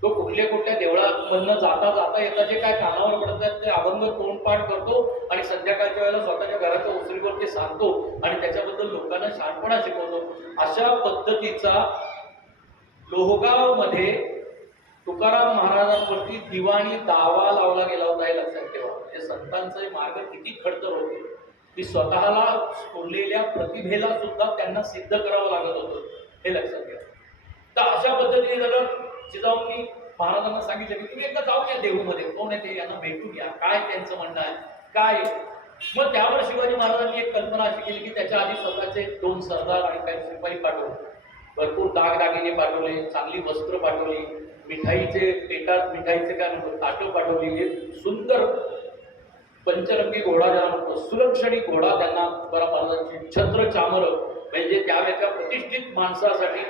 तो कुठल्या कुठल्या देवळामधनं जाता जाता येता जे काय कानावर पडतात ते अभंग तोंडपाठ करतो आणि संध्याकाळच्या वेळेला स्वतःच्या घराच्या ओसरीवर ते सांगतो आणि त्याच्याबद्दल लोकांना शहाणपणा शिकवतो. अशा पद्धतीचा लोहगाव मध्ये तुकाराम महाराजांवरती दिवाणी दावा लावला गेला होता हे लक्षात ठेवा. म्हणजे संतांचे मार्ग किती खडतर होते की स्वतःला सोडलेल्या प्रतिभेला सुद्धा त्यांना सिद्ध करावं लागत होतं हे लक्षात घ्या. तर अशा पद्धतीने जर जिजाऊंनी महाराजांना सांगितलं की तुम्ही एकदा जाऊन या देहूमध्ये, कोण आहे ते यांना भेटून या, काय त्यांचं म्हणणं आहे काय. मग त्यावर शिवाजी महाराजांनी एक कल्पना अशी केली की त्याच्या आधी स्वतःचे 2 सरदार आणि काही शिपाई पाठवले, भरपूर दागदागिने पाठवले, चांगली वस्त्र पाठवली, मिठाईचे पेटात मिठाईचे काय म्हणतो ताटं पाठवली, एक सुंदर पंचरंगी घोडा ज्याला म्हणतो सुलक्षणी घोडा त्यांना तुकाराम महाराजांची छत्र चामर म्हणजे त्यावेळेच्या प्रतिष्ठित माणसासाठी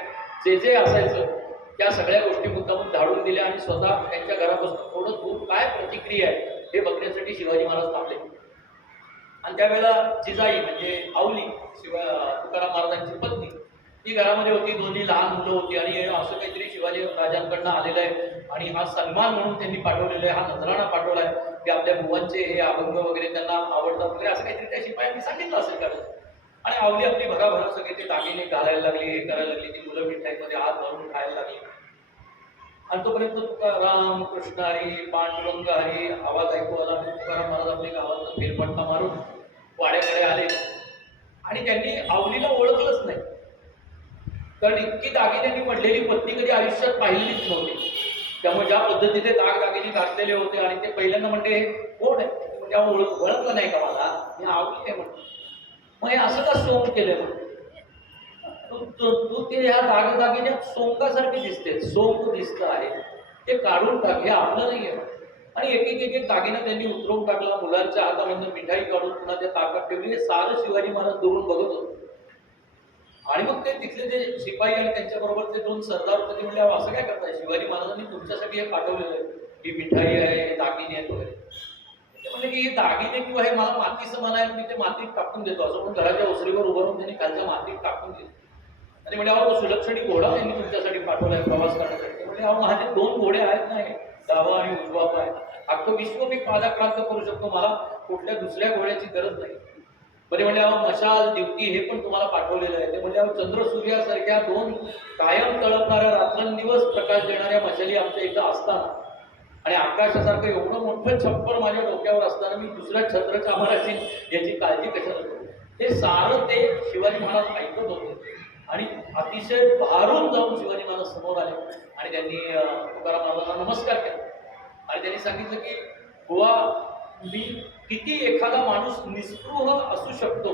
जे जे असायचं त्या सगळ्या गोष्टी मुद्दामून धाडून दिल्या आणि स्वतः त्यांच्या घरापासून थोडं दूर काय प्रतिक्रिया आहे हे बघण्यासाठी शिवाजी महाराज थांबले. आणि त्यावेळेला जिजाई म्हणजे आवली तुकाराम महाराजांची पत्नी ती घरामध्ये होती, दोन्ही लहान मुलं होती आणि असं काहीतरी शिवाजी राजांकडनं आलेलं आहे आणि हा सन्मान म्हणून त्यांनी पाठवलेला आहे, हा नजराणा पाठवलाय की आपल्या मुलांचे हे अभंग वगैरे त्यांना आवडतात वगैरे असं काहीतरी त्या शिपायांनी सांगितलं असेल का. आणि आवली आपली भराभरा सगळे ते दागिने घालायला लागली, हे करायला लागली, ती मुलं मिठाईमध्ये हात भरून खायला लागली. आणि तोपर्यंत तुकाराम कृष्ण हरी पांडुरंग हरी आवाज ऐकू आला. तुकाराम महाराज आपल्या गावात फेरफटका मारून वाड्याकडे आले आणि त्यांनी आवलीला ओळखलंच नाही. कारण इतकी दागिन्यांनी पडलेली पत्नी कधी आयुष्यात पाहिलीच नव्हती. त्यामुळे ज्या पद्धतीने दागिने घातलेले होते आणि ते पहिल्यांदा म्हणते कोण आहे म्हणजे ओळखलं नाही का मला, मी आवली आहे म्हणतो. मग हे असं का सोंग केलं तू ते ह्या दागिन्यात सोंगासारखे दिसते, सोंग दिसत आहे ते काढून टाक, हे आपलं नाही आहे. आणि एक एक दागिना त्यांनी उतरवून टाकला, मुलांच्या हातामधून मिठाई काढून पुन्हा त्या ताकात ठेवली. हे सारं शिवाजी महाराज दुरून बघत होते. आणि मग ते तिथले जे शिपाई आणि त्यांच्याबरोबर ते 2 सरदार होते ते म्हणले असं काय करताय, शिवाजी महाराजांनी तुमच्यासाठी हे पाठवलेलं आहे, ही मिठाई आहे, हे दागिने आहेत वगैरे. ते म्हणले की हे दागिने किंवा हे मला मातीचं मला आहे, मी ते मातीत टाकून देतो. असं पण घराच्या ओसरीवर उभं राहून त्यांनी खालच्या मातीत टाकून दिलं. आणि म्हणजे अहो सुलक्षणी घोडा त्यांनी तुमच्यासाठी पाठवलाय प्रवास करण्यासाठी. ते म्हणजे अहो माझे 2 घोडे आहेत ना, हे डावा आणि उजवा पाय, अख्खं विश्व मी पादाक्रांत करू शकतो, मला कुठल्या दुसऱ्या घोड्याची गरज नाही. बरे म्हणजे अहो मशाल दिवटी हे पण तुम्हाला पाठवलेलं आहे. ते म्हणजे अहो चंद्र सूर्यासारख्या 2 कायम तळपणाऱ्या रात्रंदिवस प्रकाश देणाऱ्या मशाली आमच्या इथं असताना आणि आकाशासारखं एवढं मोठं छप्पर माझ्या डोक्यावर असताना मी दुसऱ्या छत्रच्या आम्हालाची याची काळजी कशाला करू. हे सारं ते शिवाजी महाराज ऐकत होते आणि अतिशय भारून जाऊन शिवाजी महाराज समोर आले आणि त्यांनी तुकाराम महाराजांना नमस्कार केला आणि त्यांनी सांगितलं की बुवा, मी किती एखादा माणूस निस्पृह असू शकतो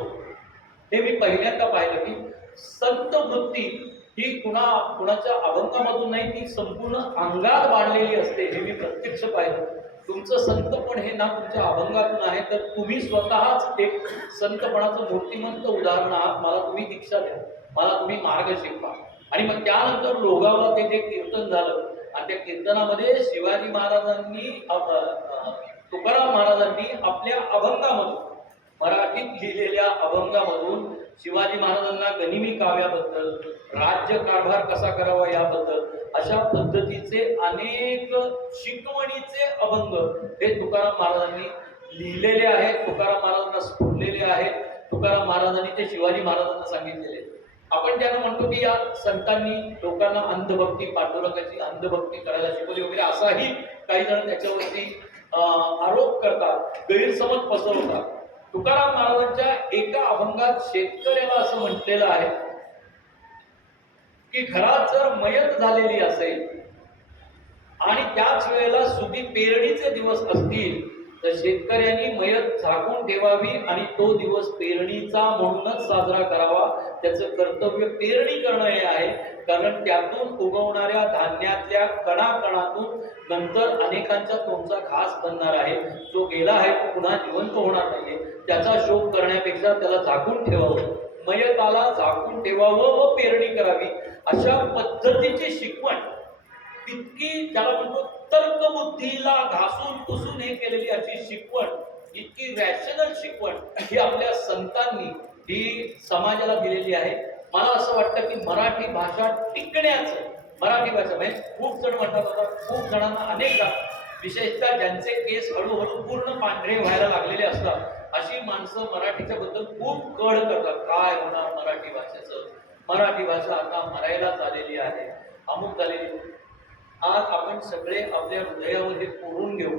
हे मी पहिल्यांदा पाहिलं की संत वृत्ती ही कुणाच्या अभंगामधून नाही, ती संपूर्ण अंगात वाढलेली असते हे मी प्रत्यक्ष पाहिलं. तुमचं संतपण हे ना तुमच्या अभंगातून आहे, तर तुम्ही स्वतःच एक संतपणाचं मूर्तिमंत उदाहरण आहात. मला तुम्ही दीक्षा द्या, मला तुम्ही मार्ग शिकवा. आणि मग त्यानंतर लोगावला ते जे कीर्तन झालं आणि त्या कीर्तनामध्ये शिवाजी महाराजांनी तुकाराम महाराजांनी आपल्या अभंगामधून, मराठीत लिहिलेल्या अभंगामधून शिवाजी महाराजांना गनिमी काव्याबद्दल, राज्य कारभार कसा करावा याबद्दल अशा पद्धतीचे अनेक शिकवणीचे अभंग हे तुकाराम महाराजांनी लिहिलेले आहेत, तुकाराम महाराजांना स्फुरलेले आहेत, तुकाराम महाराजांनी ते शिवाजी महाराजांना सांगितलेले. आपण त्यांना म्हणतो की या संतांनी लोकांना अंधभक्ती, पांडुरंगाची अंधभक्ती करायला शिकवली वगैरे, असाही काही जण त्याच्यावरती आरोप करतात, गैरसमज पसरवतात. तुकाराम महाराजांच्या एका अभंगात शेतकऱ्याला असं म्हटलेलं आहे की घरात जर मयत झालेली असेल आणि त्याच वेळेला सुधी पेरणीचे दिवस असतील तर शेतकऱ्यांनी मयत झाकून ठेवावी आणि तो दिवस पेरणीचा म्हणूनच साजरा करावा. त्याचं कर्तव्य पेरणी करणं हे आहे, कारण त्यातून उगवणाऱ्या धान्यातल्या कणाकणातून नंतर अनेकांच्या तोंडचा घास बनणार आहे. जो गेला आहे तो पुन्हा जिवंत होणार नाहीये. त्याचा शोक करण्यापेक्षा त्याला झाकून ठेवावं, मयताला झाकून ठेवावं व पेरणी करावी. अशा पद्धतीची शिकवण, इतकी त्याला म्हणतो तर्कबुद्धीला घासून पुसून हे केलेली अशी शिकवण, इतकी रॅशनल शिकवण ही आपल्या संतांनी ही समाजाला दिलेली आहे. मला असं वाटतं की मराठी भाषा टिकण्याचं, मराठी भाषा म्हणजे खूप जण म्हणतात आता, खूप जणांना अनेकदा विशेषतः ज्यांचे केस हळूहळू पूर्ण पांढरे व्हायला लागलेले असतात, अशी माणसं मराठीच्या बद्दल खूप कळ करतात. काय होणार मराठी भाषेचं, मराठी भाषा आता मरायलाच आलेली आहे, अमुक झालेली. आज आपण सगळे आपल्या हृदयावर हे कोरून घेऊ,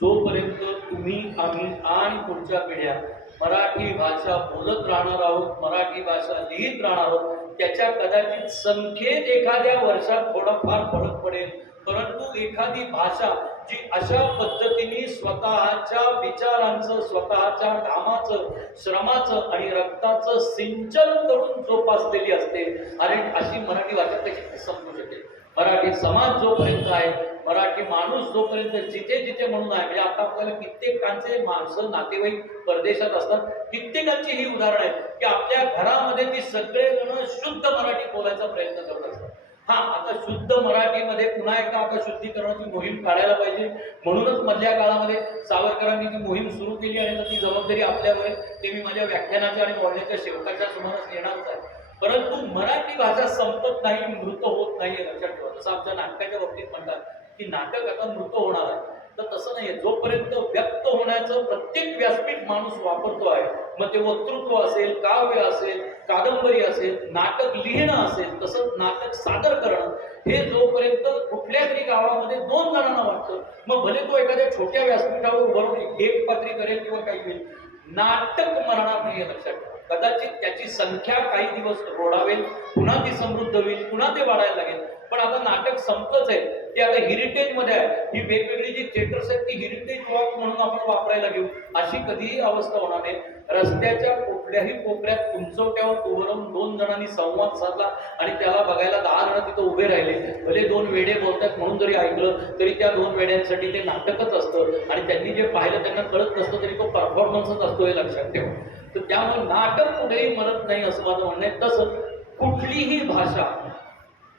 जोपर्यंत तुम्ही, आम्ही आणि पुढच्या पिढ्या मराठी भाषा बोलत राहणार आहोत, मराठी भाषा लिहित राहणार आहोत, त्याच्या कदाचित संख्येत एखाद्या वर्षात थोडाफार फरक पडेल, परंतु एखादी भाषा जी अशा पद्धतीने स्वतःच्या विचारांचं, स्वतःच्या घामाचं, श्रमाचं आणि रक्ताचं सिंचन करून जोपासलेली असते, अरे अशी मराठी भाषा कशी समजू शकेल. मराठी समाज जोपर्यंत आहे, मराठी माणूस जोपर्यंत जिथे जिथे म्हणून आहे, म्हणजे आता आपल्याला कित्येकांचे माणसं नातेवाईक परदेशात असतात, कित्येकांची ही उदाहरण आहे की आपल्या घरामध्ये ती सगळेजण शुद्ध मराठी बोलायचा प्रयत्न करत असतात. हा, आता शुद्ध मराठीमध्ये पुन्हा एकदा आता शुद्धीकरणाची मोहीम काढायला पाहिजे. म्हणूनच मधल्या काळामध्ये सावरकरांनी ती मोहीम सुरू केली आणि ती जबाबदारी आपल्यावर आहे. ते मी माझ्या व्याख्यानाच्या आणि बोलण्याच्या शेवटाच्या सुमारास येणारच आहे. परंतु मराठी भाषा संपत नाही, मृत होत नाही हे लक्षात ठेवा. जसं आमच्या नाटकाच्या बाबतीत म्हणतात की नाटक आता मृत होणार आहे, तर तसं नाहीये. जोपर्यंत व्यक्त होण्याचं प्रत्येक व्यासपीठ माणूस वापरतो आहे, मग ते वक्तृत्व असेल, काव्य असेल, कादंबरी असेल, नाटक लिहिणं असेल, तसंच नाटक सादर करणं, हे जोपर्यंत कुठल्या तरी गावामध्ये 2 जणांना वाटतं, मग भले तो एखाद्या छोट्या व्यासपीठावर उभारून एक पात्री करेल किंवा काही होईल, नाटक मरणार नाही हे लक्षात ठेवा. कदाचित त्याची संख्या काही दिवस रोडावेल, पुन्हा ती समृद्ध होईल, पुन्हा ते वाढायला लागेल, पण आता नाटक संपलंच आहे. ते आता हेरिटेज मध्ये आहे. ही वेगवेगळी जी थिएटर्स आहेत ती हेरिटेज वॉक म्हणून आपण वापरायला घेऊ, अशी कधीही अवस्था होणार नाही. रस्त्याच्या कुठल्याही कोपऱ्यात उंचवट्यावर उभं राहून 2 जणांनी संवाद साधला आणि त्याला बघायला 10 जण तिथं उभे राहिले, भले 2 वेडे बोलतात म्हणून जरी ऐकलं तरी त्या 2 वेड्यांसाठी ते नाटकच असतं आणि त्यांनी जे पाहिलं त्यांना कळत नसतं तरी तो परफॉर्मन्सच असतो हे लक्षात ठेवा. तर त्यामुळे नाटक कुठेही मरत नाही असं माझं म्हणणं आहे. तसं कुठलीही भाषा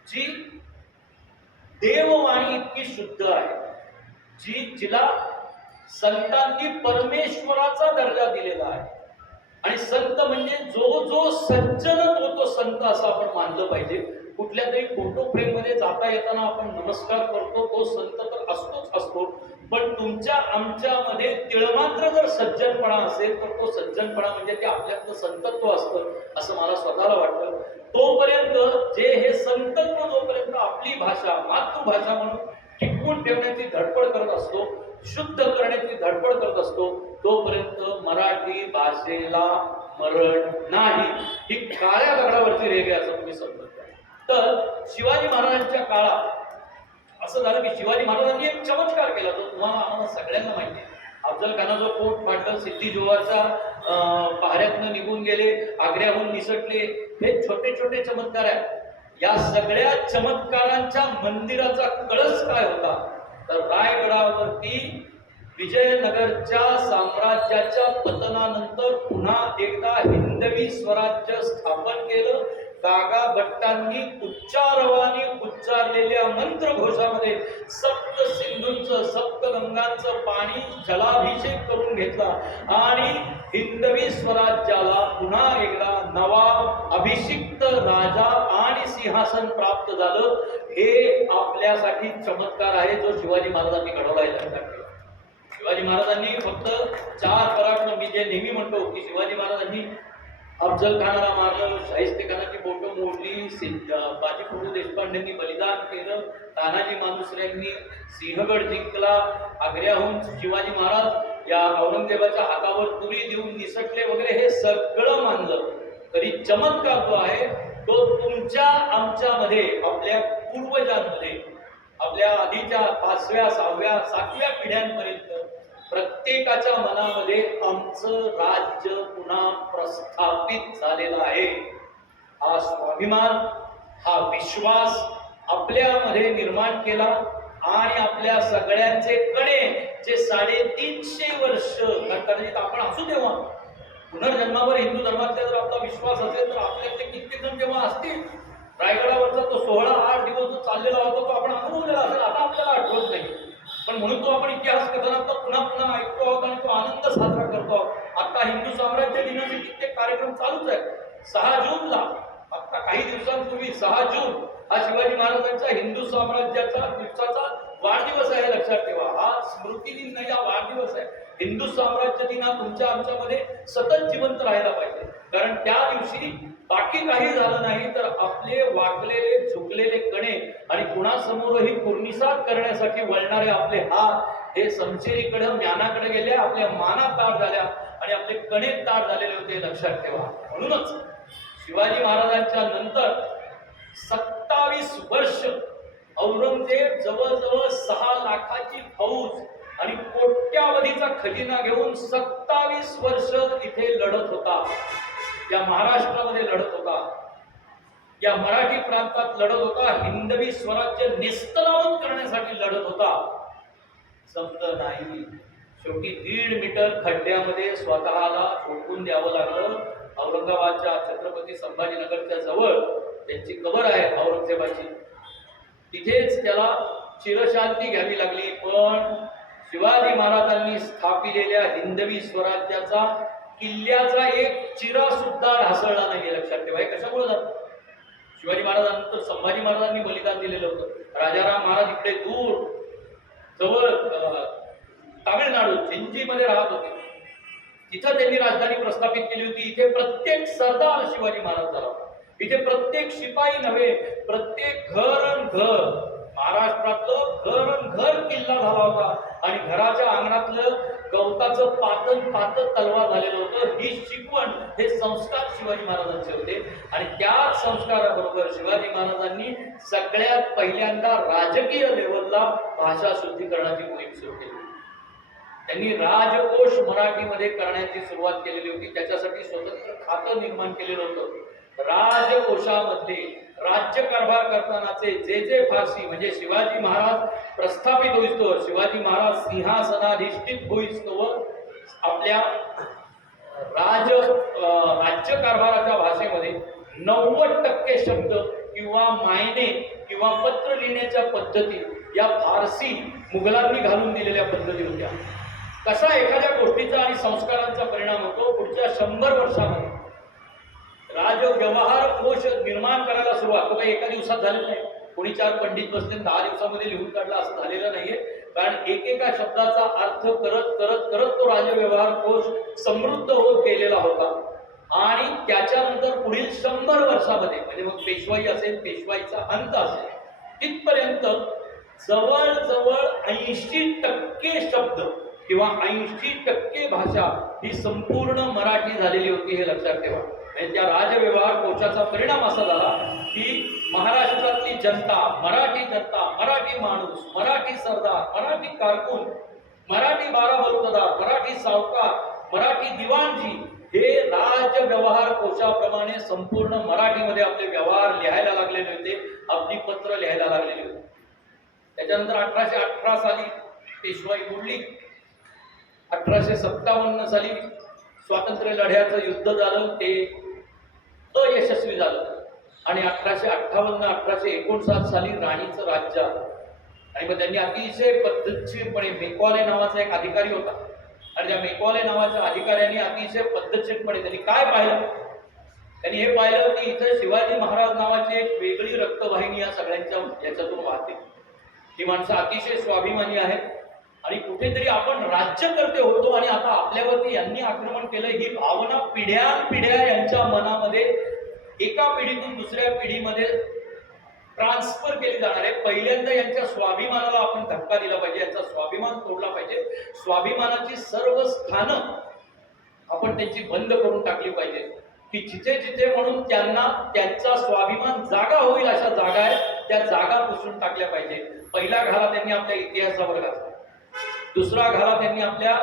जी देववाणी इतकी शुद्ध आहे, जिला संतांनी परमेश्वराचा दर्जा दिलेला आहे. आणि संत म्हणजे जो सज्जन तो संत असं आपण मानलं पाहिजे. कुठल्या तरी फोटो फ्रेम मध्ये जाता येताना आपण नमस्कार करतो, तो संत तर असतोच असतो. पण तुमच्या आमच्यामध्ये तिळमात्र जर सज्जनपणा असेल तर तो सज्जनपणा म्हणजे ते आपल्यातलं संतत्व असतं असं मला स्वतःला वाटतं. तोपर्यंत जे हे संतत्व जोपर्यंत आपली भाषा मातृभाषा म्हणून टिकवून ठेवण्याची धडपड करत असतो, शुद्ध करण्याची धडपड करत असतो, तोपर्यंत मराठी भाषेला मरण नाही. ही काळ्या दगडावरची रेघ आहे असं तुम्ही समजत. तर शिवाजी महाराजांच्या काळात असं झालं की शिवाजी महाराजांनी एक चमत्कार केला, तो तुम्हाला आम्हाला सगळ्यांना माहिती आहे. अफजल खानाचं पोट फाटलं, सिद्धी जोहरच्या पहाऱ्यातनं निघून गेले, आग्र्याहून निसटले, हे छोटे छोटे चमत्कार आहेत. या सगळ्या चमत्कारांच्या मंदिराचा कळस काय होता तर रायगडावरती विजयनगरच्या साम्राज्याच्या पतनानंतर पुन्हा एकदा हिंदवी स्वराज्य स्थापन केलं. कागा भट्टांनी उच्चारवानी उच्चारलेल्या मंत्रघोषामध्ये सप्त सिंधूंचं सप्तगंगांचं पाणी जलाभिषेक करून घेतला आणि हिंदवी स्वराज्याला पुन्हा एकदा नवा अभिषिक्त राजा आणि सिंहासन प्राप्त झालं. हे आपल्यासाठी चमत्कार आहे जो शिवाजी महाराजांनी घडवला आहे. शिवाजी महाराजांनी फक्त 4 पराक्रम, मी जे नेहमी म्हणतो की शिवाजी महाराजांनी अफजल खानाला मारलं, शाहिस्तेखानाची बोटं मोडली, बाजी प्रभू देशपांडेंनी बलिदान केलं, तानाजी मालुसऱ्यांनी सिंहगड जिंकला, आग्र्याहून शिवाजी महाराज या औरंगजेबाच्या हातावर तुरी देऊन निसटले वगैरे, हे सगळं मानलं तरी चमत्कार जो आहे तो तुमच्या आमच्यामध्ये, आपल्या पूर्वजांमध्ये, आपल्या आधीच्या 5व्या 6व्या 7व्या पिढ्यांपर्यंत प्रत्येकाच्या मनामध्ये आमचं राज्य पुन्हा प्रस्थापित झालेला आहे. हा स्वाभिमान, हा विश्वास आपल्यामध्ये निर्माण केला आणि आपल्या सगळ्यांचे कणे जे 350 वर्ष, कदाचित आपण असू तेव्हा पुनर्जन्मावर हिंदू धर्मातल्या जर आपला विश्वास असेल तर आपल्यातले कित्येक जण जेव्हा असतील, रायगडावरचा तो 16-8 दिवस जो चाललेला होता तो आपण अनुभवलेला असेल, आता आपल्याला आठवत नाही. पण म्हणून तो आपण इतिहास कथनात पुन्हा पुन्हा ऐकतो आहोत आणि तो आनंद साजरा करतो आहोत. आता हिंदू साम्राज्य दिनाचे कित्येक कार्यक्रम चालूच आहेत. 6 जूनला, आता काही दिवसांपूर्वी 6 जून हा शिवाजी महाराजांच्या हिंदू साम्राज्याचा दिवसाचा वाढदिवस आहे. लक्षात ठेवा, हा स्मृती दिन नाही, हा वाढदिवस आहे. हिंदू साम्राज्य दिन हा तुमच्या आमच्यामध्ये सतत जिवंत राहायला पाहिजे. कारण त्या दिवशी बाकी काही झालं नाही तर आपले वाकलेले झुकलेले कणे आणि कुणासमोरही कुर्निसाद करण्यासाठी वळणारे आपले हात हे समशेरीकडे ज्ञानाकडे गेले, आपल्या मानात ताट झाल्या आणि आपले कणे ताट झालेले होते. लक्षात ठेवा. म्हणूनच शिवाजी महाराजांच्या नंतर 27 वर्ष औरंगजेब जवळजवळ 6 लाखाची फौज आणि कोट्यावधीचा खजिना घेऊन 27 वर्ष इथे लढत होता. या महाराष्ट्रामध्ये लढत होता, या मराठी प्रांतात लढत होता, हिंदवी स्वराज्य नेस्तनाबूत करण्यासाठी लढत होता. संपलं नाही. शेवटी 1.5 मीटर खड्ड्यामध्ये स्वतःला ठोकून द्यावं लागलं. औरंगाबादच्या छत्रपती संभाजीनगरच्या जवळ त्यांची कबर आहे औरंगजेबाची, तिथेच त्याला चिरशांती घ्यावी लागली. पण शिवाजी महाराजांनी स्थापिलेल्या हिंदवी स्वराज्याचा किल्ल्याचा एक चिरा सुद्धा ढासळला नाही. लक्षात ठेवा. हे कशामुळे झालं? शिवाजी महाराजांनंतर संभाजी महाराजांनी बलिदान दिलेलं होतं. राजाराम महाराज इकडे दूर जवळ तामिळनाडू जिंजीमध्ये राहत होते, तिथं त्यांनी राजधानी प्रस्थापित केली होती. इथे प्रत्येक सरदार शिवाजी महाराज झाला होता. इथे प्रत्येक शिपाई नव्हे, प्रत्येक घर महाराष्ट्रातलं घर किल्ला झाला होता आणि घराच्या अंगणातलं गवताचं पातळ तलवार झालेलं होतं. ही शिकवण, हे संस्कार शिवाजी महाराजांचे होते आणि त्याच संस्काराबरोबर शिवाजी महाराजांनी सगळ्यात पहिल्यांदा राजकीय लेवलला भाषा शुद्धीकरणाची मोहीम सुरू केली. त्यांनी राजकोष मराठीमध्ये करण्याची सुरुवात केलेली होती. त्याच्यासाठी स्वतंत्र खातं निर्माण केलेलं होतं. राजकोषामध्ये राज्यकारभार करतानाचे जे फारसी, म्हणजे शिवाजी महाराज प्रस्थापित होईस्तोवर, शिवाजी महाराज सिंहासनाधिष्ठित होईस्तोवर आपल्या राज्यकारभाराच्या भाषेमध्ये 90% शब्द किंवा मायने किंवा पत्र लिहिण्याच्या पद्धती या फारसी मुघलांनी घालून दिलेल्या पद्धती होत्या. कसा एखाद्या गोष्टीचा आणि संस्कारांचा परिणाम होतो पुढच्या 100 वर्षामध्ये. राजव्यवहार कोश निर्माण करायला सुरुवात तो काही एका दिवसात झालेलं नाही. कोणी 4 पंडित बसले 10 दिवसामध्ये लिहून काढला असं झालेलं नाहीये. कारण एकेका शब्दाचा अर्थ करत करत करत तो राजव्यवहार कोश समृद्ध होत गेलेला होता. आणि त्याच्यानंतर पुढील 100 वर्षामध्ये म्हणजे मग पेशवाई असेल, पेशवाईचा अंत असेल, तिथपर्यंत जवळजवळ 80% शब्द किंवा 80% भाषा ही संपूर्ण मराठी झालेली होती, हे लक्षात ठेवा. म्हणजे त्या राजव्यवहार कोशाचा परिणाम असा झाला की महाराष्ट्रातली जनता, मराठी जनता, मराठी माणूस, मराठी सरदार, मराठी कारकून, मराठी बारा बलुतेदार, मराठी सावकार, मराठी दिवाणजी हे राजव्यवहार कोशाप्रमाणे संपूर्ण मराठीमध्ये आपले व्यवहार लिहायला लागलेले होते, आपली पत्र लिहायला लागलेली होती. त्याच्यानंतर 1818 साली पेशवाई बुडली. 1857 साली स्वातंत्र्य लढ्याचं युद्ध झालं, ते अयशस्वी झालं. आणि 1858 1859 साली राणीचं राज्य आलं. आणि मग त्यांनी अतिशय पद्धतशीरपणे, मेकॉले नावाचा एक अधिकारी होता आणि त्या मेकॉले नावाच्या अधिकाऱ्यांनी अतिशय पद्धतशीरपणे त्यांनी काय पाहिलं, त्यांनी हे पाहिलं की इथं शिवाजी महाराज नावाची एक वेगळी रक्तवाहिनी या सगळ्यांच्या याच्यातून वाहते. ही माणसं अतिशय स्वाभिमानी आहेत आणि कुठेतरी आपण राज्यकर्ते होतो आणि आता आपल्यावरती यांनी आक्रमण केलं, ही भावना पिढ्यानपिढ्या यांच्या मनामध्ये एका पिढीतून दुसऱ्या पिढीमध्ये ट्रान्सफर केली जाणार आहे. पहिल्यांदा यांच्या स्वाभिमानाला आपण धक्का दिला पाहिजे, यांचा स्वाभिमान तोडला पाहिजे. स्वाभिमानाची सर्व स्थानं आपण त्यांची बंद करून टाकली पाहिजे की जिथे जिथे म्हणून त्यांना त्यांचा स्वाभिमान जागा होईल अशा जागा आहेत, त्या जागा पुसून टाकल्या पाहिजे. पहिला घाला त्यांनी आपल्या इतिहासावर घातला, दुसरा घाला त्यांनी आपल्या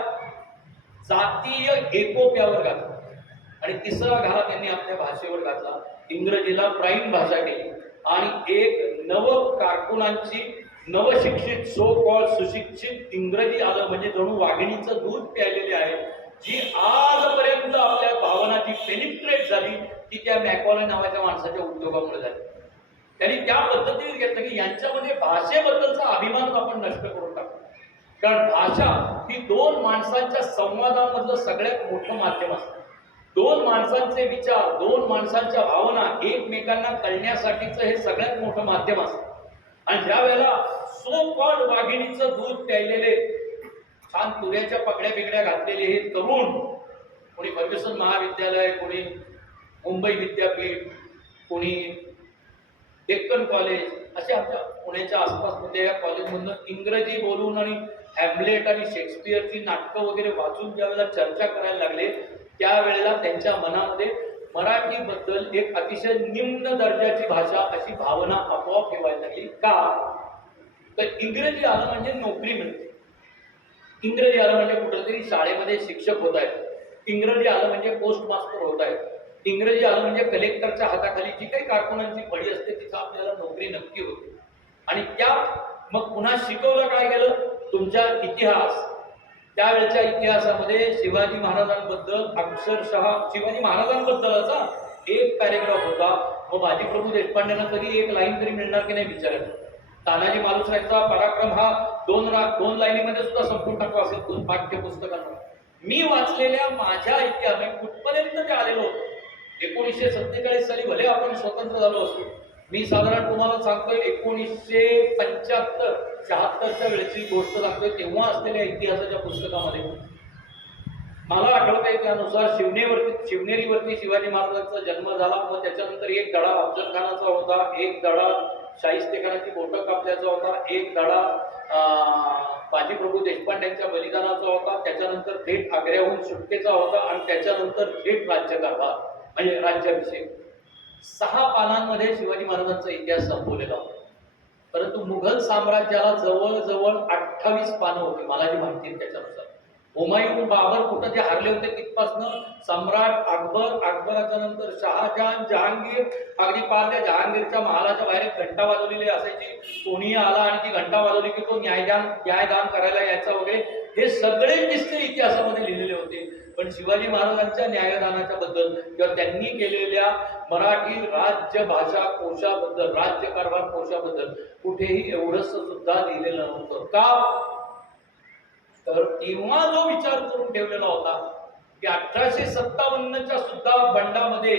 जातीय एकोप्यावर घातला आणि तिसरा घाला त्यांनी आपल्या भाषेवर घातला. इंग्रजीला प्राईम भाषा केली आणि एक नव कारकुनांची नवशिक्षित सो कॉल सुशिक्षित इंग्रजी आलं म्हणजे जणू वाघिणीचं दूध प्यायलेले आहे, जी आजपर्यंत आपल्या भावनाची पेनिट्रेट झाली ती त्या मॅकॉले नावाच्या माणसाच्या उद्योगामुळे झाली. त्यांनी त्या पद्धतीने घेतलं की यांच्यामध्ये भाषेबद्दलचा अभिमान आपण नष्ट करून टाकतो. कारण भाषा ही दोन माणसांच्या संवादामधलं सगळ्यात मोठं माध्यम असतं. दोन माणसांचे विचार, दोन माणसांच्या भावना एकमेकांना कळण्यासाठीचं हे सगळ्यात मोठं माध्यम असतं. आणि ज्या वेळेला सो कॉल्ड वाघिणीचं दूध प्यायलेले, छान तुऱ्याच्या पगड्या बिगड्या घातलेले हे तरुण, कोणी फर्ग्युसन महाविद्यालय, कोणी मुंबई विद्यापीठ, कोणी डेक्कन कॉलेज, असे आमच्या पुण्याच्या आसपासमध्ये या कॉलेजमधून इंग्रजी बोलून आणि हॅम्लेट आणि शेक्सपियरची नाटकं वगैरे वाचून ज्या वेळेला चर्चा करायला लागले, त्यावेळेला त्यांच्या मनामध्ये मराठीबद्दल एक अतिशय निम्न दर्जाची भाषा अशी भावना आपोआप ठेवायला लागली. का तर इंग्रजी आलं म्हणजे नोकरी मिळते, इंग्रजी आलं म्हणजे कुठेतरी शाळेमध्ये शिक्षक होत आहेत, इंग्रजी आलं म्हणजे पोस्ट मास्टर होत आहेत, इंग्रजी आलं म्हणजे कलेक्टरच्या हाताखाली जी काही कारकुनांची बळी असते तिथं आपल्याला नोकरी नक्की होते. आणि त्या मग पुन्हा शिकवलं काय गेलं, तुमच्या इतिहास. त्यावेळेच्या इतिहासामध्ये शिवाजी महाराजांबद्दल अक्षरशः शिवाजी महाराजांबद्दलचा एक पॅरेग्राफ होता. मग बाजीप्रभू देशपांडेंना कधी एक लाईन तरी मिळणार की नाही विचारायला. तानाजी मालुसरेंचा पराक्रम हा दोन लाईनीमध्ये सुद्धा संपून टाकला असेल पाठ्यपुस्तकांना. मी वाचलेल्या माझ्या इतिहास कुठपर्यंत ते आलेलो होतो. 1947 साली भले आपण स्वतंत्र झालो असतो, मी साधारण तुम्हाला सांगतोय 1975-76च्या वेळेची गोष्ट सांगतोय, तेव्हा असलेल्या इतिहासाच्या पुस्तकामध्ये मला आठवतंय त्यानुसार शिवनेरीवरती शिवाजी महाराजांचा जन्म झाला. मग त्याच्यानंतर एक धडा अफजल खानाचा होता, एक धडा शाहिस्तेखानाची बोटं कापल्याचा होता, एक धडा बाजीप्रभू देशपांडेंच्या बलिदानाचा होता, त्याच्यानंतर थेट आग्र्याहून सुटकेचा होता आणि त्याच्यानंतर थेट राज्यकारभार म्हणजे राज्याभिषेक. 6 पानांमध्ये शिवाजी महाराजांचा इतिहास संपवलेला होता. परंतु मुघल साम्राज्याला जवळजवळ 28 पानं होती मला जी माहिती आहे त्याच्यानुसार. हुमायून, बाबर कुठं जे हारले होते तिथपासनं सम्राट अकबर, अकबराच्या नंतर शहाजहान, जहांगीर, अगदी पार त्या जहांगीरच्या महालाच्या बाहेर एक घंटा वाजवलेली असायची. कोणी आला आणि ती घंटा वाजवली की तो न्यायदान करायला यायचा वगैरे, हे सगळे किस्से इतिहासामध्ये लिहिलेले होते. पण शिवाजी महाराजांच्या न्यायदानाच्या बद्दल किंवा त्यांनी केलेल्या मराठी राज्य भाषा कोशाबद्दल, राज्यकारभार कोशाबद्दल कुठेही एवढंच सुद्धा लिहिलेलं नव्हतं. का तर तेव्हा जो विचार करून ठेवलेला होता की 1857च्या सुद्धा बंडामध्ये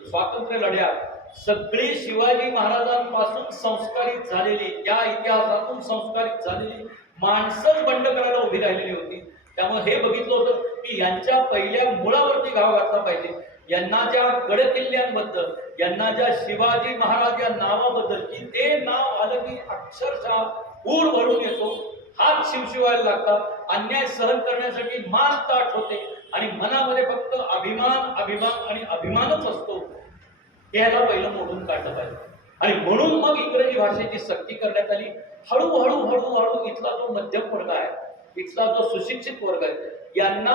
स्वातंत्र्य लढ्यात सगळी शिवाजी महाराजांपासून संस्कारित झालेली, त्या इतिहासातून संस्कारित झालेली माणसंच बंड करायला उभी राहिलेली होती. त्यामुळे हे बघितलं होतं की यांच्या पहिल्या मुळावरती घाव घातला पाहिजे. यांना ज्या गडकिल्ल्यांबद्दल, यांना ज्या शिवाजी महाराज या नावाबद्दल, की ते नाव आलं की अक्षरशः ऊर भरून येतो, हात शिवशिवायला लागतात, अन्याय सहन करण्यासाठी मान ताठ होते आणि मनामध्ये फक्त अभिमान अभिमान आणि अभिमानच असतो. याला पहिलं मोडून काढलं पाहिजे. आणि म्हणून मग इंग्रजी भाषेची सक्ती करण्यात आली. हळूहळू हळूहळू इथला जो मध्यम वर्ग आहे, इथला जो सुशिक्षित वर्ग आहे, यांना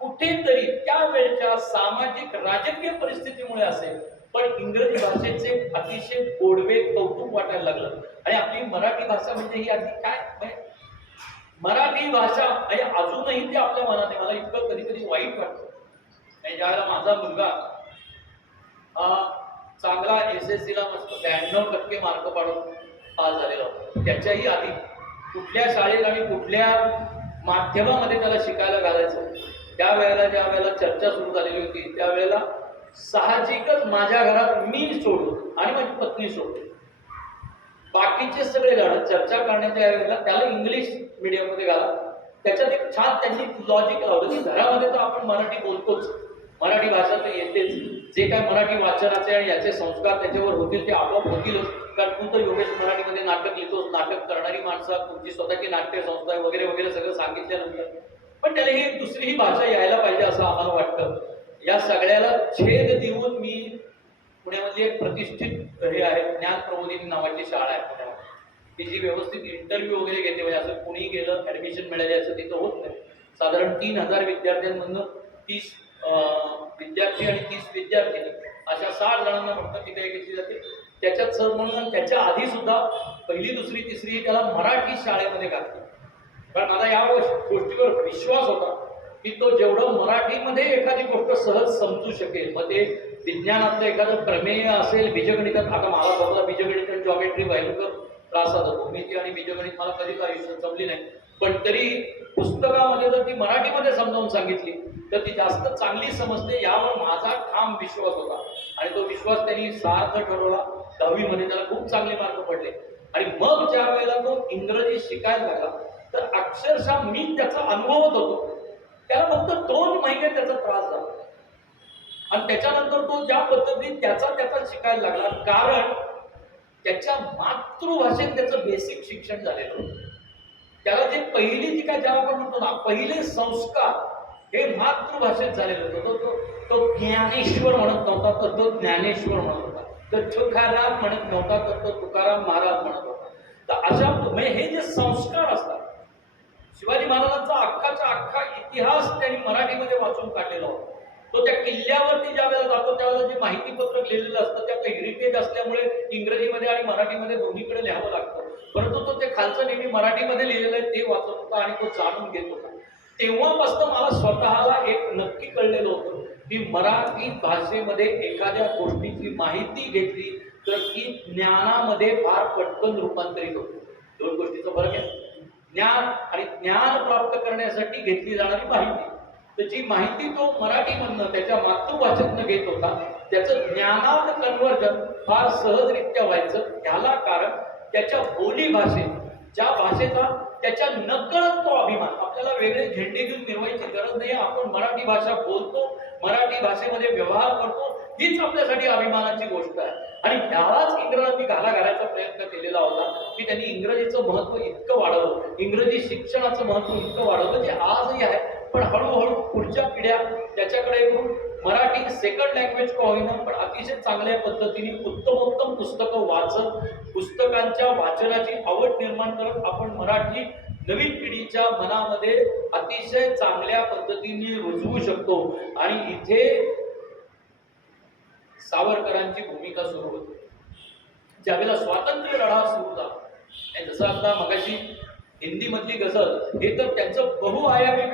कुठेतरी त्यावेळच्या सामाजिक राजकीय परिस्थितीमुळे असेल पण इंग्रजी भाषेचे अतिशय गोडवे कौतुक वाटायला लागलं. आणि आपली मराठी भाषा म्हणजे ही अगदी काय म्हणजे मराठी भाषा म्हणजे अजूनही ते आपल्या मनात आहे. मला इतकं कधी कधी वाईट वाटतं. आणि ज्यावेळेला माझा मुलगा चांगला SSC ला मस्त 92% मार्क पाडून पास झालेला होता, त्याच्याही आधी कुठल्या शाळेत आणि कुठल्या माध्यमामध्ये त्याला शिकायला घालायचं, त्यावेळेला ज्या वेळेला चर्चा सुरू झालेली होती त्यावेळेला साहजिकच माझ्या घरात मी सोडून आणि माझी पत्नी सोडून बाकीचे सगळे जण चर्चा करण्याच्या वेळेला त्याला इंग्लिश मीडियम मध्ये घाला. त्याच्यात एक छान त्यांनी लॉजिक लावलं की घरामध्ये तर आपण मराठी बोलतोच, मराठी भाषा तर येतेच, जे काय मराठी वाचनाचे आणि याचे संस्कार त्याच्यावर होतील ते आपोआप होतीलच. कारण तू तर योगेश मराठीमध्ये नाटक लिहितोस, नाटक करणारी माणसं, तुमची स्वतःची नाट्य संस्था आहे वगैरे वगैरे सगळं सांगितल्यानंतर पण त्याला ही दुसरी ही भाषा यायला पाहिजे असं आम्हाला वाटतं. या सगळ्याला छेद देऊन मी पुण्यामध्ये एक प्रतिष्ठित हे आहे ज्ञान प्रबोधिनी नावाची शाळा आहे पुण्यामध्ये, की जी व्यवस्थित इंटरव्ह्यू वगैरे घेते. म्हणजे असं कुणी गेलं ऍडमिशन मिळाले असं तिथं होत नाही. साधारण 3000 विद्यार्थ्यांमधून 30 विद्यार्थी आणि 30 विद्यार्थिनी अशा 60 जणांना फक्त तिथे घेतली जाते. त्याच्यात सर म्हणून त्याच्या आधी सुद्धा पहिली दुसरी तिसरी त्याला मराठी शाळेमध्ये घातली. कारण मला या गोष्टीवर विश्वास होता की तो जेवढं मराठीमध्ये एखादी गोष्ट सहज समजू शकेल, मग ते विज्ञानातलं एखादं प्रमेय असेल, बीजगणितात, आता मला स्वतःला बीजगणित आणि जॉमेट्री भयंकर त्रासात होतो, मी ती आणि बीजगणित मला कधीच आयुष्यात जमली नाही, पण तरी पुस्तकामध्ये जर ती मराठीमध्ये समजावून सांगितली तर ती जास्त चांगली समजते, यावर माझा ठाम विश्वास होता. आणि तो विश्वास त्यांनी सार्थ ठरवला. 10वी मध्ये त्याला खूप चांगले मार्क पडले. आणि मग ज्या वेळेला तो इंग्रजी शिकायला लागला तर अक्षरशः मी त्याचा अनुभवत होतो. त्याला फक्त 2 महिने त्याचा त्रास झाला आणि त्याच्यानंतर तो ज्या पद्धतीने त्याचा शिकायला लागला, कारण त्याच्या मातृभाषेत त्याचं बेसिक शिक्षण झालेलं होतं. त्याला जे पहिली जी काय ज्याला आपण म्हणतो ना पहिले संस्कार हे मातृभाषेत झालेलं होतं. तो ज्ञानेश्वर म्हणत नव्हता तर तो ज्ञानेश्वर म्हणत होता, तर तुकाराम म्हणत नव्हता तर तो तुकाराम महाराज म्हणत होता. तर अशा म्हणजे हे जे संस्कार असतात, शिवाजी महाराजांचा अख्खाचा अख्खा इतिहास त्यांनी मराठीमध्ये वाचून काढलेला होता. तो त्या किल्ल्यावरती ज्या वेळेला जातो त्यावेळेला जे माहिती पत्रक लिहिलेलं असतं त्याचं हेरिटेज असल्यामुळे इंग्रजीमध्ये आणि मराठीमध्ये दोन्हीकडे लिहावं लागतं, परंतु तो ते खालचं नेहमी मराठीमध्ये लिहिलेलं आहे ते वाचत होता आणि तो जाणून घेत होता. तेव्हापासून मला स्वतःला एक नक्की कळलेलं होतं की मराठी भाषेमध्ये एखाद्या गोष्टीची माहिती घेतली तर ती ज्ञानामध्ये फार पटकन रूपांतरित होते. 2 गोष्टीचा फरक आहे, ज्ञान आणि ज्ञान प्राप्त करण्यासाठी घेतली जाणारी माहिती. तर जी माहिती तो मराठीमधनं त्याच्या मातृभाषेतनं घेत होता त्याचं ज्ञानात कन्व्हर्जन फार सहजरित्या व्हायचं. ह्याला कारण त्याच्या बोली भाषेत, ज्या भाषेचा त्याच्या नकळत तो अभिमान, आपल्याला वेगळे झेंडे घेऊन मिरवायची गरज नाही. आपण मराठी भाषा बोलतो, मराठी भाषेमध्ये व्यवहार करतो, हीच आपल्यासाठी अभिमानाची गोष्ट आहे. आणि ह्यालाच इंग्रजांनी घाला घालायचा प्रयत्न केलेला होता की त्यांनी इंग्रजीचं महत्व इतकं वाढवलं, इंग्रजी शिक्षणाचं महत्व इतकं वाढवलं जे आजही आहे. पण हळूहळू पुढच्या पिढ्या त्याच्याकडे येऊन मराठी सेकंड लँग्वेज का होईना पण अतिशय चांगल्या पद्धतीने उत्तमोत्तम पुस्तकं वाचत, पुस्तकांच्या वाचनाची आवड निर्माण करत आपण मराठी नवीन पिढीच्या मनामध्ये अतिशय चांगल्या पद्धतीने रुजवू शकतो. आणि इथे सावरकरांची भूमिका सुरू होती. ज्यावेळेला स्वातंत्र्य लढा सुरू झाला, आणि जसं आता मगाशी हिंदी मधली गझल हे तर त्यांचं बहुआयामी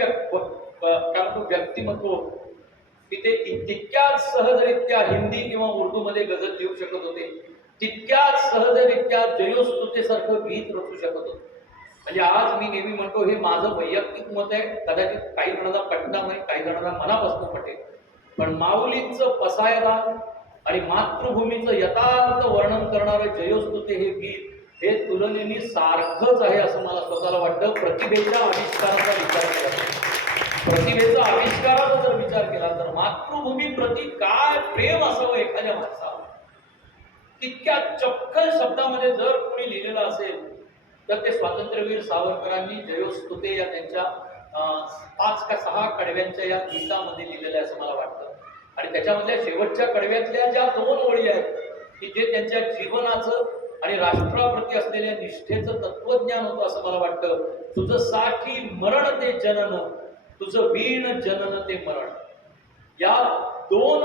व्यक्तिमत्व, की ते तितक्याच सहजरित्या हिंदी किंवा उर्दू मध्ये गझल लिहू शकत होते, तितक्याच सहजरित्या जयोस्तुतेसारखं गीत रचू शकत होते. म्हणजे आज मी नेहमी म्हणतो हे माझं वैयक्तिक मत आहे, कदाचित काही जणांना पटणार नाही, काही जणांना मनापासून पटेल, पण माऊलींचं पसायदान आणि मातृभूमीचं यथार्थ वर्णन करणारं जयोस्तुते हे गीत हे तुलनेने सारखंच आहे असं मला स्वतःला वाटतं. प्रतिभेच्या आविष्काराचा विचार केला तर, प्रतिभेचा आविष्काराचा जर विचार केला तर मातृभूमी प्रति काय प्रेम असावं एखाद्या माणसाला, तितक्या चपखल शब्दामध्ये जर कोणी लिहिलेलं असेल तर ते स्वातंत्र्यवीर सावरकरांनी जयोस्तुते या त्यांच्या 5 का 6 कडव्यांच्या या गीतामध्ये लिहिलेलं आहे असं मला वाटतं. आणि त्याच्यामधल्या शेवटच्या कडव्यातल्या ज्या 2 ओळी आहेत की जे त्यांच्या जीवनाचं आणि राष्ट्राप्रती असलेल्या निष्ठेचं तत्वज्ञान होतं असं मला वाटतं. तुझं साठी मरण ते जनन, तुझं वीण जनन ते मरण. या 2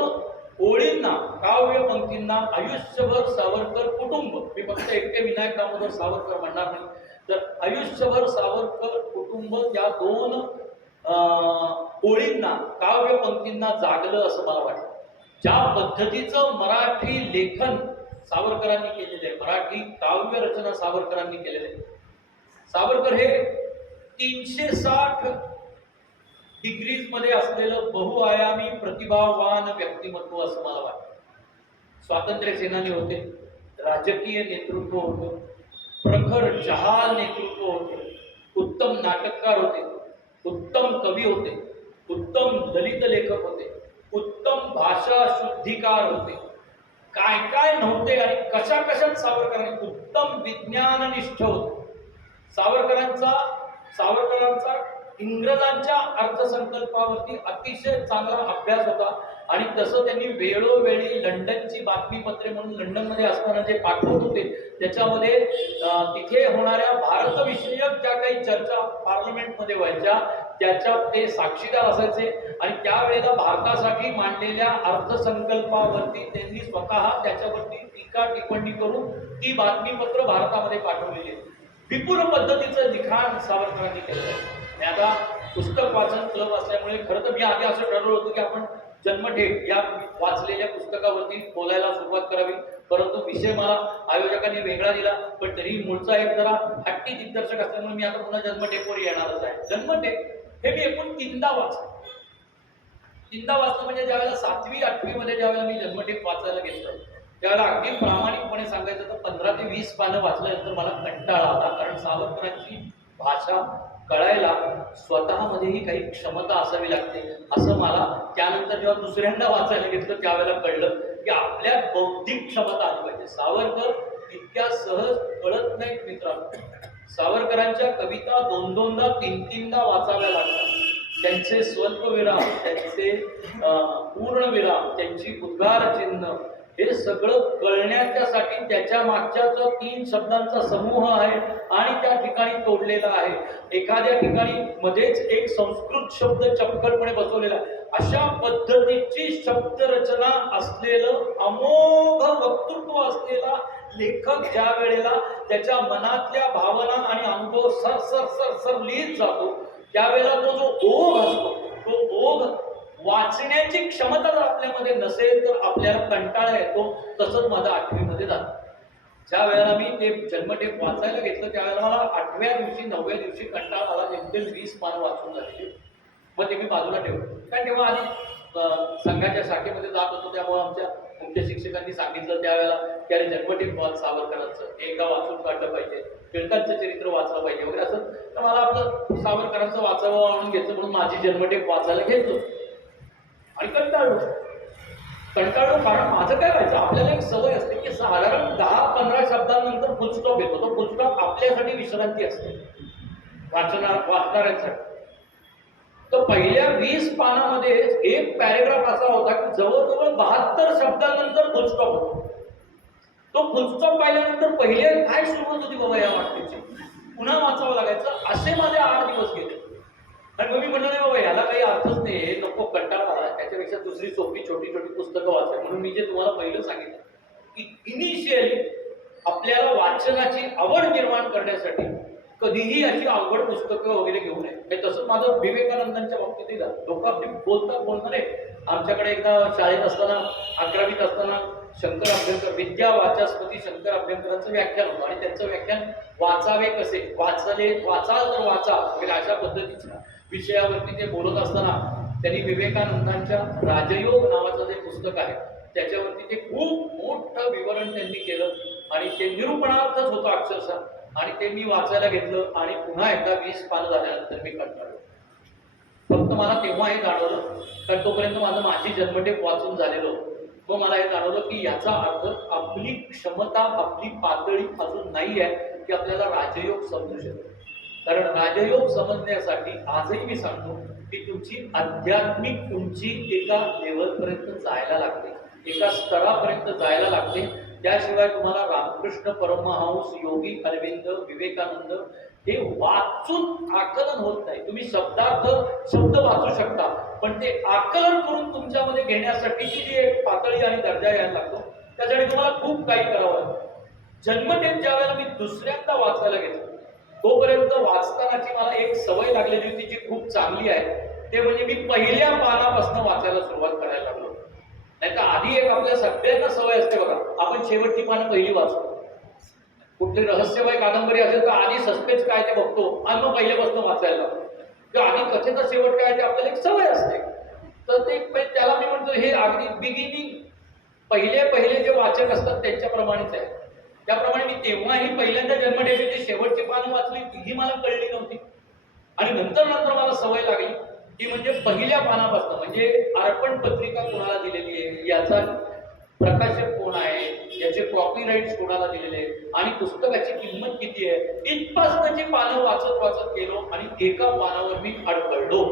ओळींना, काव्य पंक्तींना आयुष्यभर सावरकर कुटुंब, मी फक्त एकटे विनायक दामोदर सावरकर म्हणणार नाही, तर आयुष्यभर सावरकर कुटुंब या 2 ओळींना, काव्य पंक्तींना जागलं असं मला वाटतं. ज्या पद्धतीचं मराठी लेखन सावरकरांनी केलेलं आहे, मराठी काव्य रचना सावरकरांनी केलेलं आहे. सावरकर हे 360 डिग्रीज मध्ये असलेलं बहुआयामी प्रतिभावान व्यक्तिमत्व असं मला वाटतं. स्वातंत्र्य सेनानी होते, राजकीय नेतृत्व होतं, प्रखर जहाल नेतृत्व होते, उत्तम नाटककार होते, उत्तम कवी होते, उत्तम दलित लेखक होते, उत्तम भाषा शुद्धीकार होते. काय काय नव्हते आणि कशा कशात सावरकरांनी उत्तम विज्ञाननिष्ठ होते. सावरकरांचा इंग्रजांच्या अर्थसंकल्पावरती अतिशय चांगला अभ्यास होता आणि तसं त्यांनी वेळोवेळी लंडनची बातमीपत्रे म्हणून लंडनमध्ये असताना जे पाठवत होते त्याच्यामध्ये तिथे होणाऱ्या भारतविषयक ज्या काही चर्चा पार्लमेंटमध्ये व्हायच्या त्याच्या ते साक्षीदार असायचे आणि त्यावेळेला भारतासाठी मांडलेल्या अर्थसंकल्पावरती त्यांनी स्वतः त्याच्यावरती टीका टिप्पणी करून ती बातमीपत्र भारतामध्ये पाठवलेली आहेत. विपुल पद्धतीचं लिखाण सावरकरांनी केलं आहे. आता पुस्तक वाचन क्लब असल्यामुळे खरं तर मी आधी असं ठरवलं होतं की आपण जन्मठेप या वाचलेल्या पुस्तकावरती बोलायला सुरुवात करावी, परंतु विषय मला आयोजकांनी वेगळा दिला. पण तरी मूळचा एक जरा हट्टी दिग्दर्शक असल्यामुळे मी आता पुन्हा जन्मठेपवर येणारच आहे. जन्मठेप हे मी एकूण 3दा वाचलं. 3दा वाचलं म्हणजे ज्यावेळेला 7वी 8वी मध्ये ज्यावेळेला मी जन्मठेप वाचायला घेतलं त्यावेळेला अगदी प्रामाणिकपणे सांगायचं तर 15 ते 20 पानं वाचल्यानंतर मला कंटाळा आला, कारण सावरकरांची भाषा कळायला स्वतःमध्येही काही क्षमता असावी लागते असं मला त्यानंतर जेव्हा दुसऱ्यांदा वाचायला घेतलं त्यावेळेला कळलं की आपल्यात बौद्धिक क्षमता आली पाहिजे. सावरकर इतक्या सहज कळत नाहीत मित्रांनो. सावरकरांच्या कविता 2-2दा 3-3दा वाचाव्या लागतात. त्यांचे स्वल्पविराम, त्यांचे पूर्णविराम, त्यांची उद्गार चिन्ह हे सगळं कळण्याच्यासाठी त्याच्या मागच्या जो 3 शब्दांचा समूह आहे आणि त्या ठिकाणी तोडलेला आहे. एखाद्या ठिकाणी मध्येच एक संस्कृत शब्द चपखलपणे बसवलेला आहे. अशा पद्धतीची शब्दरचना असलेलं अमोघ वक्तृत्व असलेला लेखक ज्या वेळेला त्याच्या मनातल्या भावना आणि अनुभव सर सर सर सर लिहित जातो त्यावेळेला तो जो ओघ असतो तो ओघ वाचण्याची क्षमता जर आपल्यामध्ये नसेल तर आपल्याला कंटाळा येतो. तसंच माझं 8वी मध्ये झालं. ज्या वेळेला मी ते जन्मठेप वाचायला घेतलं त्यावेळेला मला 8व्या दिवशी 9व्या दिवशी कंटाळा आला. नेमके 20 पानं वाचून झालेली. मग ते मी बाजूला ठेवलं, कारण तेव्हा आधी संघाच्या शाखेमध्ये जात होतो त्यामुळे आमच्या मुख्य शिक्षकांनी सांगितलं त्यावेळेला की अरे जन्मठेप वाच सावरकरांचं, एकदा वाचून काढलं पाहिजे, टिळकांचं चरित्र वाचलं पाहिजे वगैरे असं. तर मला आपलं सावरकरांचं वाचावं म्हणून घेतलं म्हणून माझी जन्मठेप वाचायला घेतलो आणि कंटाळलो. कारण माझं काय व्हायचं, आपल्याला एक सवय असते की साधारण 10-15 शब्दांनंतर फुलस्टॉप येतो. तो फुलस्टॉप आपल्यासाठी विश्रांती असते वाचणाऱ्यांसाठी. तर पहिल्या 20 पानामध्ये एक पॅरेग्राफ असा होता की जवळजवळ 72 शब्दांनंतर फुलस्टॉप होतो. तो फुलस्टॉप पाहिल्यानंतर पहिले काय सुरुवात होती बाबा या वाक्याची, पुन्हा वाचावं लागायचं. असे माझे 8 दिवस गेले. आणि मग मी म्हणलं नाही बाबा याला काही अर्थच नाही, नको कंटाळा आला, त्याच्यापेक्षा दुसरी सोपी छोटी छोटी पुस्तकं वाचाय. म्हणून मी जे तुम्हाला पहिलं सांगितलं की इनिशियली आपल्याला वाचनाची आवड निर्माण करण्यासाठी कधीही अशी अवघड पुस्तकं वगैरे घेऊ नये. हे तसं माझं विवेकानंदांच्या बाबतीतही झालं. लोक आपली बोलणार आहे. आमच्याकडे एकदा शाळेत असताना 11वीत असताना शंकर अभ्यंकर विद्या वाचस्पती शंकर अभ्यंकरांचं व्याख्यान होतं आणि त्यांचं व्याख्यान वाचावे कसे वाचाल तर वाचा वगैरे अशा पद्धतीच्या विषयावरती ते बोलत असताना त्यांनी विवेकानंदांच्या राजयोग नावाचं जे पुस्तक आहे त्याच्यावरती ते खूप मोठं विवरण त्यांनी केलं आणि ते निरूपणार्थच होतं अक्षरशः आणि ते मी वाचायला घेतलं आणि पुन्हा एकदा 20 पानं झाल्यानंतर मी कंटाळलो. फक्त मला तेव्हा हे जाणवलं, कारण तोपर्यंत माझी जन्मठेप वाचून झालेलो. मग मला हे जाणवलं की याचा अर्थ आपली क्षमता आपली पातळी अजून नाही आहे की आपल्याला राजयोग समजू शकतो. कारण राजयोग समजण्यासाठी आजही मी सांगतो की तुमची आध्यात्मिक उंची एका लेवलपर्यंत जायला लागते, एका स्तरापर्यंत जायला लागते. त्याशिवाय तुम्हाला रामकृष्ण परमहंस, योगी अरविंद, विवेकानंद हे वाचून आकलन होत नाही. तुम्ही शब्द वाचू शकता, पण ते आकलन करून तुमच्यामध्ये घेण्यासाठीची जी एक पातळी आणि दर्जा यायला लागतो त्यासाठी तुम्हाला खूप काही करावं लागतं. जन्मठेप ज्या वेळेला मी दुसऱ्यांदा वाचायला घेतलं तोपर्यंत वाचतानाची मला एक सवय लागलेली होती जी खूप चांगली आहे. ते म्हणजे मी पहिल्या पानापासून वाचायला सुरुवात करायला लागलो. नाही तर आधी एक आपल्या सगळ्यांना सवय असते बघा, आपण शेवटची पानं पहिली वाचतो. कुठली रहस्यमय कादंबरी असेल तर आधी सस्पेन्स काय ते बघतो आणि मग पहिल्यापासून वाचायला लागतो. किंवा आधी कथेचा शेवट काय ते आपल्याला एक सवय असते. तर ते त्याला मी म्हणतो हे अगदी बिगिनिंग पहिले जे वाचक असतात त्यांच्याप्रमाणेच आहे. त्याप्रमाणे मी तेव्हाही पहिल्यांदा जन्मठेपेची शेवटची पानं वाचली तीही मला कळली नव्हती आणि नंतर मला सवय लागली ती म्हणजे पहिल्या पानापासून, म्हणजे अर्पण पत्रिका कोणाला दिलेली आहे, याचा प्रकाशक कोण आहे, याचे कॉपीराइट्स कोणाला दिलेले आणि पुस्तकाची किंमत किती आहे, इथपासूनची पानं वाचत गेलो आणि एका पानावर मी अडखळलो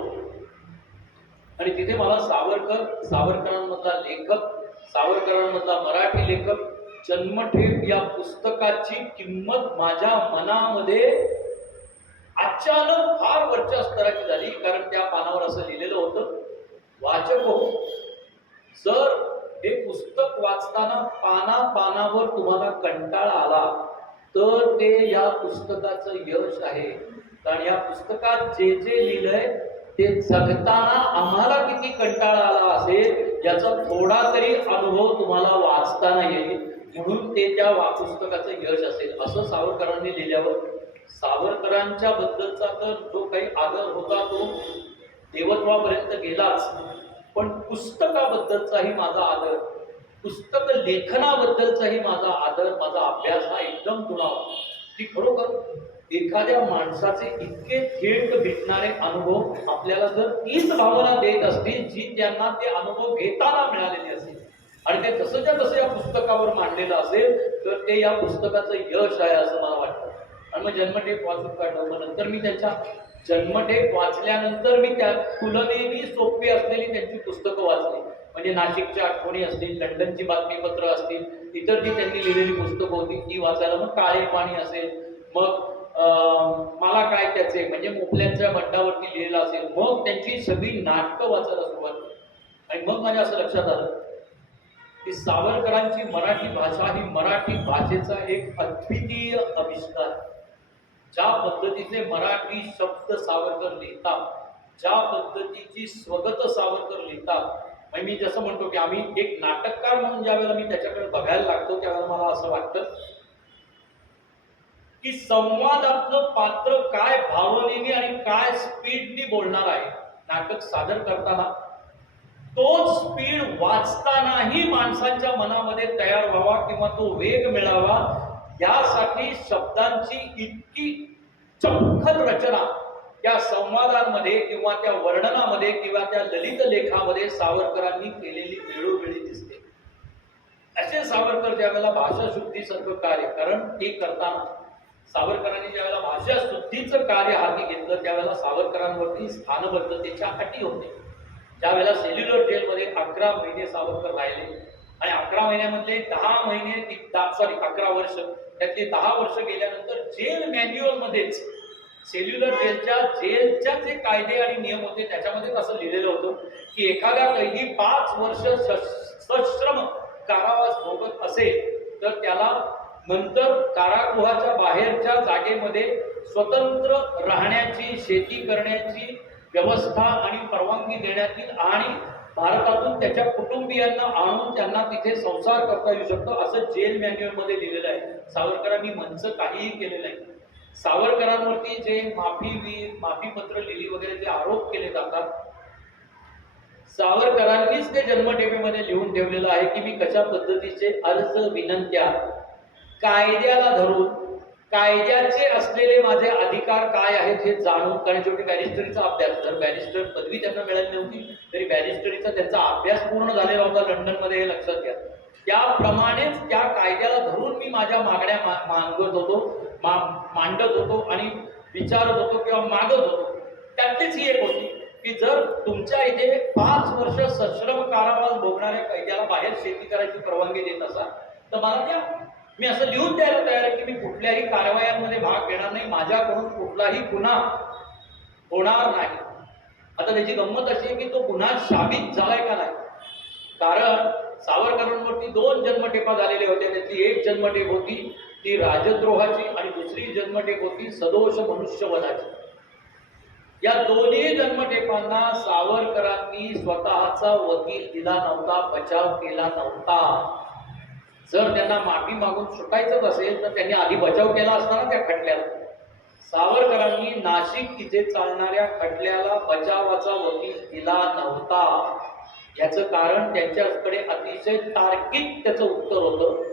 आणि तिथे मला सावरकरांमधला लेखक, सावरकरांमधला मराठी लेखक, जन्मठेप या पुस्तकाची किंमत माझ्या मनामध्ये अचानक फार वरच्या स्तराची झाली. कारण त्या पानावर असं लिहिलेलं होतं, वाचक हो, जर हे पुस्तक वाचताना पानावर तुम्हाला कंटाळा आला तर ते या पुस्तकाचं यश आहे. कारण या पुस्तकात जे लिहिलंय ते जगताना आम्हाला किती कंटाळा आला असेल याचा थोडा तरी अनुभव तुम्हाला वाचताना येईल, म्हणून ते त्या पुस्तकाचं यश असेल असं सावरकरांनी लिहिल्यावर सावरकरांच्या बद्दलचा तर जो काही आदर होता तो देवत्वापर्यंत गेलाच, पण पुस्तकाबद्दलचाही माझा आदर, पुस्तक लेखनाबद्दलचाही माझा आदर, माझा अभ्यास हा एकदम दुरावा की खरोखर एखाद्या माणसाचे इतके थेट भेटणारे अनुभव आपल्याला जर तीच भावना देत असतील जी त्यांना ते अनुभव घेताना मिळालेले असतील आणि ते जसंच्या तसं या पुस्तकावर मांडलेलं असेल तर ते या पुस्तकाचं यश आहे असं मला वाटतं. आणि मग जन्मठेप वाचून काढलं. मग नंतर मी त्यांच्या जन्मठेप वाचल्यानंतर मी त्या तुलनेने सोपी असलेली त्यांची पुस्तकं वाचली. म्हणजे नाशिकच्या आठवणी असतील, लंडनची बातमीपत्र असतील, इतर जी त्यांनी लिहिलेली पुस्तकं होती ती वाचायला, मग काळे पाणी असेल, मग मला काय त्याचे म्हणजे मोपल्यांच्या बंडावरती लिहिलेलं असेल, मग त्यांची सगळी नाटकं वाचायला सुरुवात केली. आणि मग माझ्या असं लक्षात आलं की सावरकरांची मराठी भाषा ही मराठी भाषेचा एक अद्वितीय आविष्कार. ज्या पद्धतीचे मराठी शब्द सावरकर लिहितात, ज्या पद्धतीची स्वगत सावरकर लिहितात, म्हणजे मी जसं म्हणतो की आम्ही एक नाटककार म्हणून ज्या वेळेला मी त्याच्याकडे बघायला लागतो त्यावेळेला मला असं वाटतं की संवादातलं पात्र काय भावनेने आणि काय स्पीडनी बोलणार आहे नाटक सादर करताना, तोच स्पीड वाचतानाही माणसांच्या मनामध्ये तयार व्हावा किंवा तो वेग मिळावा यासाठी शब्दांची इतकी चपखल रचना त्या संवादांमध्ये किंवा त्या वर्णनामध्ये किंवा त्या ललित लेखामध्ये सावरकरांनी केलेली वेळोवेळी दिसते. असे सावरकर ज्यावेळेला भाषा शुद्धीसारखं कार्य, कारण ते करताना सावरकरांनी ज्यावेळेला भाषा शुद्धीचं कार्य हाती घेतलं त्यावेळेला सावरकरांवरती स्थानबद्धतेच्या अटी होते. ज्यावेळेला सेल्युलर जेलमध्ये 11 महिने सावरकर राहिले आणि 11 महिन्यामधले 10 महिने 11 वर्ष, त्यातले 10 वर्ष गेल्यानंतर जेल मॅन्युअल मध्येच सेल्युलर जेलच्या जे कायदे आणि नियम होते त्याच्यामध्येच असं लिहिलेलं होतं की एखादा कैदी 5 वर्ष सश्रम कारावास भोगत असेल तर त्याला नंतर कारागृहाच्या बाहेरच्या जागेमध्ये स्वतंत्र राहण्याची, शेती करण्याची व्यवस्था आणि परवानगी देण्यात येईल आणि भारतातून त्याच्या कुटुंबियांना आणून त्यांना तिथे संसार करता येऊ शकतो असं जेल मॅन्युअल मध्ये लिहिलेलं आहे. सावरकरांनी मंच काहीही केलेलं नाही. सावरकरांवरती जे माफीपत्र लिहिली वगैरे जे आरोप केले जातात, सावरकरांनीच ते जन्मठेपेमध्ये लिहून ठेवलेलं आहे की मी कशा पद्धतीचे अर्ज विनंत्या कायद्याला धरून, कायद्याचे असलेले माझे अधिकार काय आहेत हे जाणून, कारण शेवटी बॅरिस्टरीचा अभ्यास, जर बॅरिस्टर पदवी त्यांना मिळाली नव्हती तरी बॅरिस्टरीचा त्यांचा अभ्यास पूर्ण झालेला होता लंडनमध्ये, हे लक्षात घ्या. त्याप्रमाणेच त्या कायद्याला धरून मी माझ्या मागण्या मांडत होतो आणि विचारत होतो किंवा मागत होतो. त्यातलीच ही एक होती की जर तुमच्या इथे 5 वर्ष सश्रम कारावास भोगणाऱ्या कैद्याला बाहेर शेती करायची परवानगी देत असाल तर मला द्या. मी असं लिहून द्यायला तयार आहे की मी कुठल्याही कारवायांमध्ये भाग घेणार नाही, माझ्याकडून कुठलाही गुन्हा होणार नाही. आता त्याची गंमत अशी आहे की तो गुन्हा साबित झालाय का नाही, कारण सावरकरांवरती 2 जन्मठेपा झालेल्या होत्या. त्यातली एक जन्मठेप होती ती राजद्रोहाची आणि दुसरी जन्मठेप होती सदोष मनुष्यवधाची. या दोन्ही जन्मठेपांना सावरकरांनी स्वतःचा वकील दिला नव्हता, बचाव केला नव्हता. जर त्यांना माफी मागून सुटायचंच असेल तर त्यांनी आधी बचाव केला असता ना त्या खटल्याला. सावरकरांनी नाशिक इथे चालणाऱ्या खटल्याला बचावाचा वकील दिला नव्हता. याचं कारण त्यांच्याकडे अतिशय तार्किक त्याचं उत्तर होतं.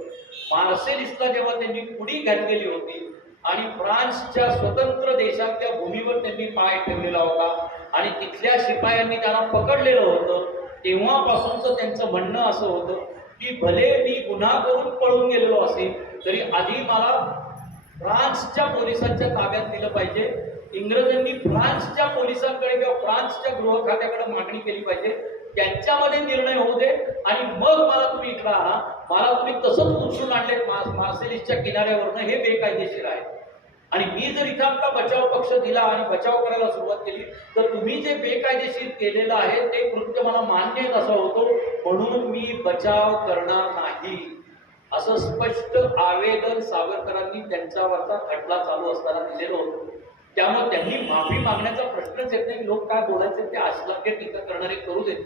मार्सेलिसला जेव्हा त्यांनी उडी घातलेली होती आणि फ्रान्सच्या स्वतंत्र देशातल्या भूमीवर त्यांनी पाय ठेवलेला होता आणि तिथल्या शिपायांनी त्यांना पकडलेलं होतं, तेव्हापासूनच त्यांचं म्हणणं असं होतं की भले मी गुन्हा करून पळून गेलेलो असेल तरी आधी मला फ्रान्सच्या पोलिसांच्या ताब्यात दिलं पाहिजे. इंग्रजांनी फ्रान्सच्या पोलिसांकडे किंवा फ्रान्सच्या गृह खात्याकडे मागणी केली पाहिजे, त्यांच्यामध्ये निर्णय होऊ दे आणि मग मला तुम्ही इकडे आणा. मला तुम्ही तसंच उचलून आणले मार्सेलिसच्या किनाऱ्यावरनं, हे बेकायदेशीर आहे. आणि मी जर इथं आता बचाव पक्ष दिला आणि बचाव करायला सुरुवात केली तर तुम्ही जे बेकायदेशीर केलेलं आहे ते कृत्य मला मान्य असं होतो, म्हणून मी बचाव करणार नाही असं स्पष्ट आवेदन सावरकरांनी त्यांच्यावरचा खटला चालू असताना दिलेलं होतं. त्यामुळे त्यांनी माफी मागण्याचा प्रश्नच येत नाही. लोक काय बोलायचे ते अश्लाघ्य टीका करणारे करू देत.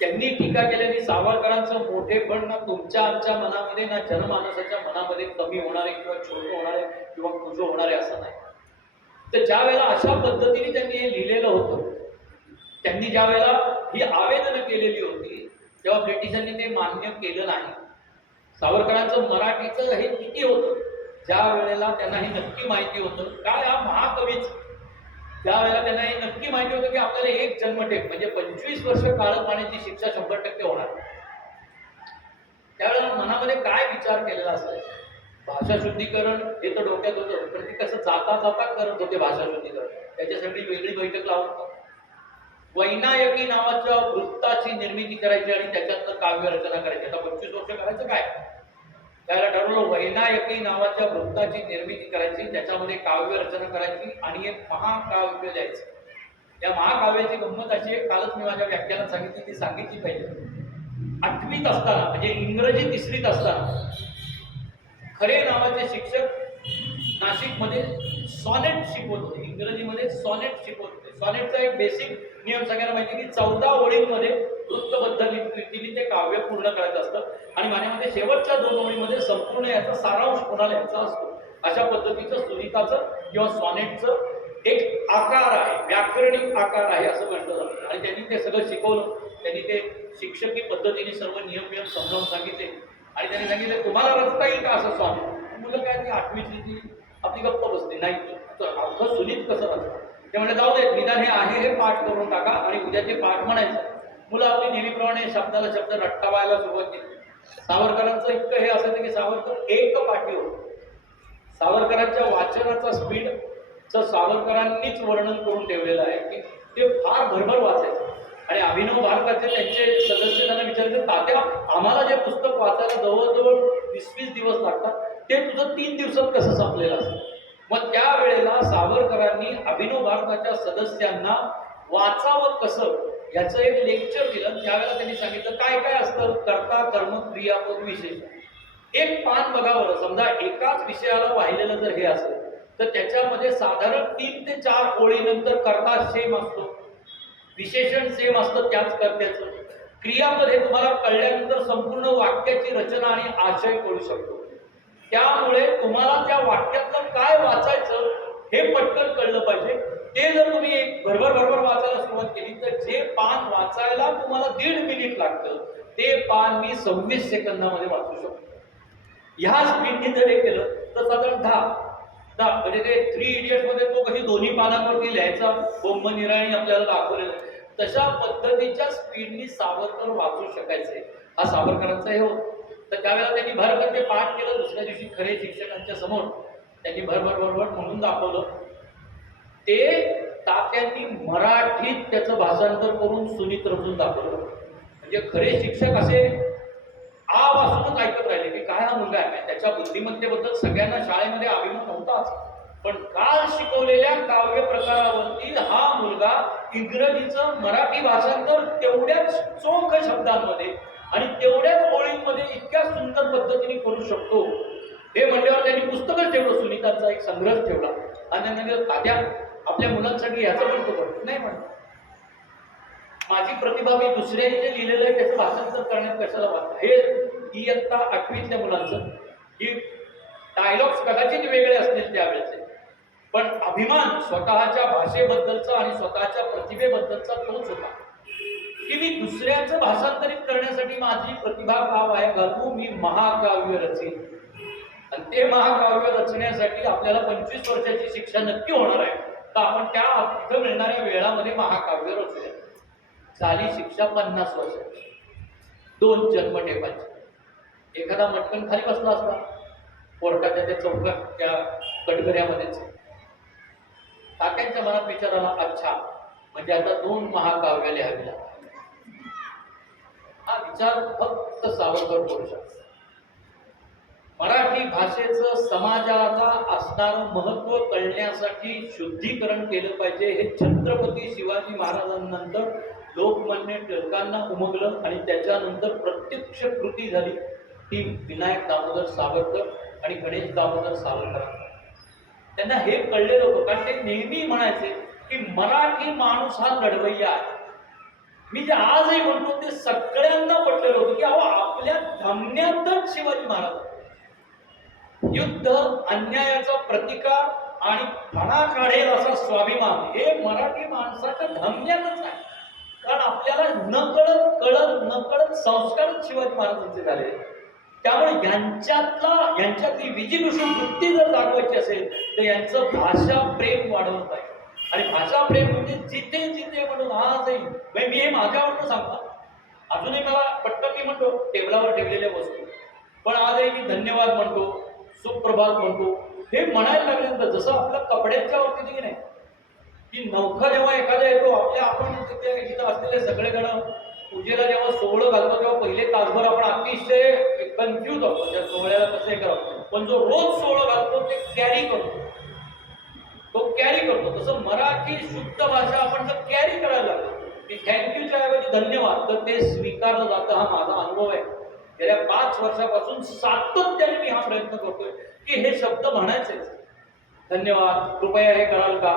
त्यांनी टीका केल्याने सावरकरांचं मोठेपण ना तुमच्या आमच्या मनामध्ये ना जनमानसाच्या मनामध्ये कमी होणारे किंवा छोटे होणारे किंवा कुजो होणारे असं नाही. तर ज्या वेळेला अशा पद्धतीने त्यांनी हे लिहिलेलं होतं, त्यांनी ज्या वेळेला ही आवेदनं केलेली होती तेव्हा ब्रिटिशांनी ते मान्य केलं नाही. सावरकरांचं मराठीचं हे किती होतं, ज्या वेळेला त्यांना हे नक्की माहिती होतं, काय हा महाकवीच, ज्या वेळेला त्यांना हे नक्की माहिती होतं की आपल्याला एक जन्मठेप म्हणजे 25 वर्ष काळं पाण्याची शिक्षा 100% होणार, त्यावेळेला मनामध्ये काय विचार केलेला असेल. भाषा शुद्धीकरण हे तर डोक्यात होतं, पण ते कसं जाता जाता करत होते भाषा शुद्धीकरण. त्याच्यासाठी वेगळी बैठक लावत वैनायकी नावाच्या वृत्ताची निर्मिती करायची आणि त्याच्यातनं काव्य रचना करायची. आता 25 वर्ष करायचं काय, त्याला ठरवलं वैनायकी नावाच्या वृत्ताची निर्मिती करायची, त्याच्यामध्ये काव्य रचना करायची आणि एक महाकाव्य द्यायचं. या महाकाव्याची गंमत अशी आहे, कालच मी माझ्या व्याख्यानात सांगितली, ती सांगितली पाहिजे. 8वीत असताना म्हणजे इंग्रजी 3रीत असताना खरे नावाचे शिक्षक नाशिकमध्ये सॉनेट शिकवत होते. इंग्रजीमध्ये सॉनेट शिकवत होते. सॉनेटचा एक बेसिक नियम सगळ्यांना माहिती की 14 ओळींमध्ये वृत्तबद्ध रीतीने ते काव्य पूर्ण करायचं असतं आणि माझ्या मते शेवटच्या 2 ओळीमध्ये संपूर्ण याचा सारांश कोणाला याचा असतो. अशा पद्धतीचं सुनीताचं किंवा सॉनेटचं एक आकार आहे, व्याकरणिक आकार आहे असं म्हटलं जातं. आणि त्यांनी ते सगळं शिकवलं. त्यांनी ते शिक्षकी पद्धतीने सर्व नियम समजावून सांगितले आणि त्यांनी सांगितलं तुम्हाला रचता येईल का असं सॉनेट. मुलं काय ती 8वीतली ती आपली गप्प बसली नाही, अवघं सुनीत कसं रचतं. ते म्हणजे जाऊ देत, निदान हे आहे हे पाठ करून टाका आणि उद्या ते पाठ म्हणायचं. मुलं आपली नेहमीप्रमाणे शब्दाला शब्द रट्टावायला सुरुवात केली. सावरकरांचं इतकं हे असायचं की सावरकर एक पाठी होतं. सावरकरांच्या वाचनाचा स्पीड सावरकरांनीच वर्णन करून ठेवलेलं आहे की ते फार भरभर वाचायचं. आणि अभिनव भारताचे त्यांचे सदस्य त्यांना विचारायचे, तात्या आम्हाला जे पुस्तक वाचायला जवळजवळ 20-20 दिवस लागतात ते तुझं 3 दिवसात कसं संपलेलं असतं. मग त्यावेळेला सावरकरांनी अभिनव भारताच्या सदस्यांना वाचावं कसं याचं एक लेक्चर दिलं. त्यावेळेला त्यांनी सांगितलं काय काय असतं, कर्ता कर्म क्रियापद विशेष. एक पान बघावं, समजा एकाच विषयाला वाहिलेलं जर हे असेल तर त्याच्यामध्ये साधारण 3 ते 4 ओळीनंतर कर्ता सेम असतो, विशेषण सेम असतं त्याच कर्त्याचं. क्रियामध्ये तुम्हाला कळल्यानंतर संपूर्ण वाक्याची रचना आणि आशय कळू शकतो. त्यामुळे तुम्हाला त्या वाक्यातलं काय वाचायचं हे पटकन कळलं पाहिजे. ते जर तुम्ही एक भरभर वाचायला सुरुवात केली तर जे पान वाचायला तुम्हाला 1.5 मिनिट लागतं ते पान मी 26 सेकंदामध्ये वाचू शकतो. ह्या स्पीडने जर हे केलं तर साधारण 10 म्हणजे ते 3 इडियट्स मध्ये तो कशी दोन्ही पानांवरती लिहायचा बोंब निराळी आपल्याला दाखवलेलं आहे, तशा पद्धतीच्या स्पीडनी सावरकर वाचू शकायचे. हा सावरकरांचा हे होत. तर त्यावेळेला त्यांनी भरभर ते पाठ केलं. दुसऱ्या दिवशी खरे शिक्षकांच्या समोर त्यांनी भरभर म्हणून दाखवलं. ते तात्यांनी मराठीत त्याचं भाषांतर करून सुनीत रचून दाखवलं. म्हणजे खरे शिक्षक असे आवासूनच ऐकत राहिले की काय हा मुलगा आहे. त्याच्या बुद्धिमत्तेबद्दल सगळ्यांना शाळेमध्ये अभिमान नव्हताच, पण काल शिकवलेल्या काव्य प्रकारावरती हा मुलगा इंग्रजीचं मराठी भाषांतर तेवढ्याच चोख शब्दांमध्ये आणि तेवढ्याच ओळींमध्ये इतक्या सुंदर पद्धतीने करू शकतो. हे म्हणल्यावर त्यांनी पुस्तकच ठेवलं, सुनीतांचा एक संग्रह ठेवला आणि त्यांनी तात्या आपल्या मुलांसाठी याचं पण करू नाही म्हणत. माझी प्रतिभा मी दुसऱ्याने जे लिहिलेलं आहे त्याचं भाषांतर करण्यात कशाला वाटतं. हे इयत्ता 8वीतल्या मुलांचं ही डायलॉग्स कदाचित वेगळे असतील त्यावेळेचे, पण अभिमान स्वतःच्या भाषेबद्दलचा आणि स्वतःच्या प्रतिभेबद्दलचा तोच होता की मी दुसऱ्याचं भाषांतरित करण्यासाठी माझी प्रतिभा का वाया घालू, मी महाकाव्य रचेन. आणि ते महाकाव्य रचण्यासाठी आपल्याला 25 वर्षाची शिक्षा नक्की होणार आहे. तर आपण त्या तिथं मिळणाऱ्या वेळामध्ये महाकाव्य रचूया. झाली शिक्षा 50 वर्षाची, 2 जन्मठेपांची. एखादा मटकन खाली बसला असता कोर्टाच्या त्या चौकात त्या कटघऱ्यामध्येच. तात्यांच्या मनात विचार आला, अच्छा म्हणजे आता 2 महाकाव्य लिहावी लागतात. हा विचार फक्त सावरकर करू शकतो. मराठी भाषेचं समाजाला असणारं महत्व कळण्यासाठी शुद्धीकरण केलं पाहिजे. हे छत्रपती शिवाजी महाराजांनंतर लोकमान्य टिळकांना उमगलं आणि त्याच्यानंतर प्रत्यक्ष कृती झाली ती विनायक दामोदर सावरकर आणि गणेश दामोदर सावरकर. त्यांना हे कळलेलं होतं, कारण ते नेहमी म्हणायचे की मराठी माणूस हा लढवय्या आहे. मी जे आजही म्हणतो ते सगळ्यांना पटलेलं होतं की अहो आपल्या धमन्यातच शिवाजी महाराज युद्ध, अन्यायाचा प्रतिकार आणि फणा काढेल असा स्वाभिमान हे मराठी माणसाच्या धमन्यातच आहे. कारण आपल्याला नकळत संस्कारच शिवाजी महाराजांचे झाले. त्यामुळे यांच्यातली विजिगुषू वृत्ती जर दाखवायची असेल तर यांचं भाषा प्रेम वाढवत आहे. आणि भाषा प्रेम म्हणजे जिथे जिथे म्हणून आजही मी हे माझ्यावरनं सांगतो. अजूनही मला पटकन मी म्हणतो टेबलावर ठेवलेल्या वस्तू, पण आजही मी धन्यवाद म्हणतो, सुप्रभात म्हणतो. हे म्हणायला लागल्यानंतर जसं आपल्या कपड्यांच्या बाबतीत नाही की नौखा जेव्हा एखादा येतो आपण तिथे असलेले सगळे जण पूजेला जेव्हा सोहळं घालतो तेव्हा पहिले तासभर आपण अतिशय कन्फ्यूज होतो त्या सोहळ्याला कसं हे करावं. पण जो रोज सोहळं घालतो ते कॅरी करतो, तो कॅरी करतो. तसं मराठी शुद्ध भाषा आपण जर कॅरी करायला लागलो की थँक्यूच्या ऐवजी धन्यवाद, तर ते स्वीकारलं जातं. हा माझा अनुभव आहे. गेल्या 5 वर्षापासून सातत्याने मी हा प्रयत्न करतोय की हे शब्द म्हणायचे. धन्यवाद, कृपया हे कराल का,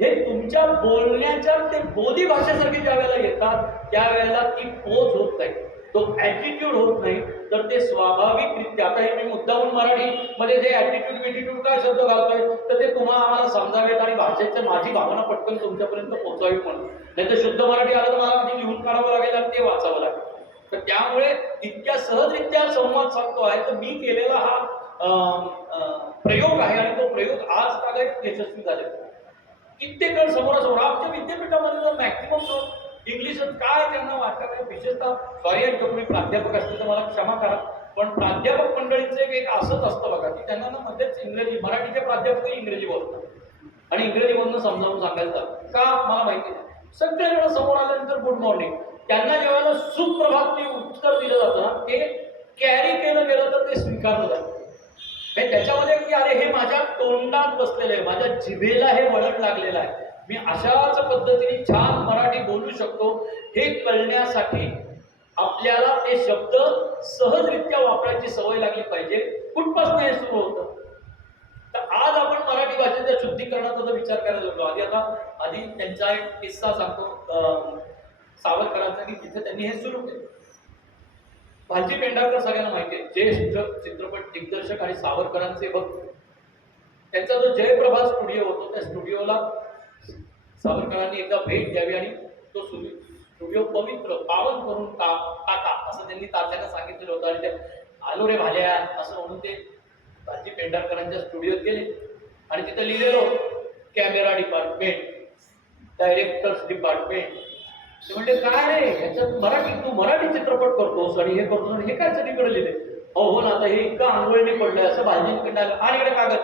हे तुमच्या बोलण्याच्या ते बोली भाषेसारखी ज्या वेळेला येतात त्यावेळेला ती पोच होत नाही, तो ऍटिट्यूड होत नाही, तर ते स्वाभाविकरित्या. आता हे मी मुद्दाहून मराठीमध्ये जे ऍटिट्यूड काय शब्द घालतोय तर ते तुम्हाला आम्हाला समजावेत आणि भाषेच्या माझी भावना पटकन तुमच्यापर्यंत पोहोचावी म्हणून. नाही तर शुद्ध मराठी आलं तर मला आधी लिहून काढावं लागेल आणि ते वाचावं लागेल. तर त्यामुळे इतक्या सहजरित्या संवाद साधतो आहे. तर मी केलेला हा प्रयोग आहे आणि तो प्रयोग आज तागायत यशस्वी झाले. कित्येक समोरासमोर आमच्या विद्यापीठामध्ये जर मॅक्सिमम इंग्लिश काय त्यांना वाटतं काय, विशेषतः सॉरी तुम्ही प्राध्यापक असते तर मला क्षमा करा, पण प्राध्यापक मंडळीचं एक असंच असतं बघा की त्यांना ना मध्येच इंग्रजी, मराठीचे प्राध्यापक इंग्रजी बोलतात आणि इंग्रजी बोलणं समजावून सांगायचं का मला माहिती नाही. सगळ्यांना समोर आल्यानंतर गुड मॉर्निंग, त्यांना जेव्हा सुप्रभात ते उत्तर दिलं जातं ना ते कॅरी केलं गेलं तर ते स्वीकारलं जातं. त्याच्यामध्ये की अरे हे माझ्या तोंडात बसलेलं आहे, माझ्या जिभेला हे वळण लागलेलं आहे, मी अशाच पद्धतीने छान मराठी बोलू शकतो. हे कळण्यासाठी आपल्याला ते शब्द सहजरित्या वापरायची सवय लागली पाहिजे. कुठपासून हे सुरू होतं, तर आज आपण मराठी भाषेच्या शुद्धीकरणाचा जर विचार करायला लागलो, आधी त्यांचा एक किस्सा सांगतो सावरकरांचा, की तिथे त्यांनी हे सुरू केलं. भालजी पेंढारकर सगळ्यांना माहिती आहे, ज्येष्ठ चित्रपट दिग्दर्शक आणि सावरकरांचे भक्त. त्यांचा जो जयप्रभा स्टुडिओ होतो, त्या स्टुडिओला सावरकरांनी एकदा भेट द्यावी आणि तो स्टुडिओ पवित्र पावन करून टाका असं त्यांनी तात्यांना सांगितलेलं होतं. आणि ते आलो रे भाल्या असं म्हणून ते भालजी पेंढारकरांच्या स्टुडिओत गेले आणि तिथं लिहिलेलं कॅमेरा डिपार्टमेंट, डायरेक्टर्स डिपार्टमेंट. ते म्हणले काय रे ह्याच्यात तू मराठी चित्रपट करतोस आणि हे करतोस आणि हे काय सगळीकडे लिहिले. हो ना, आता हे इतकं आंघोळणी पडलंय असं भालजींकडे आलं आणि इकडे कागद.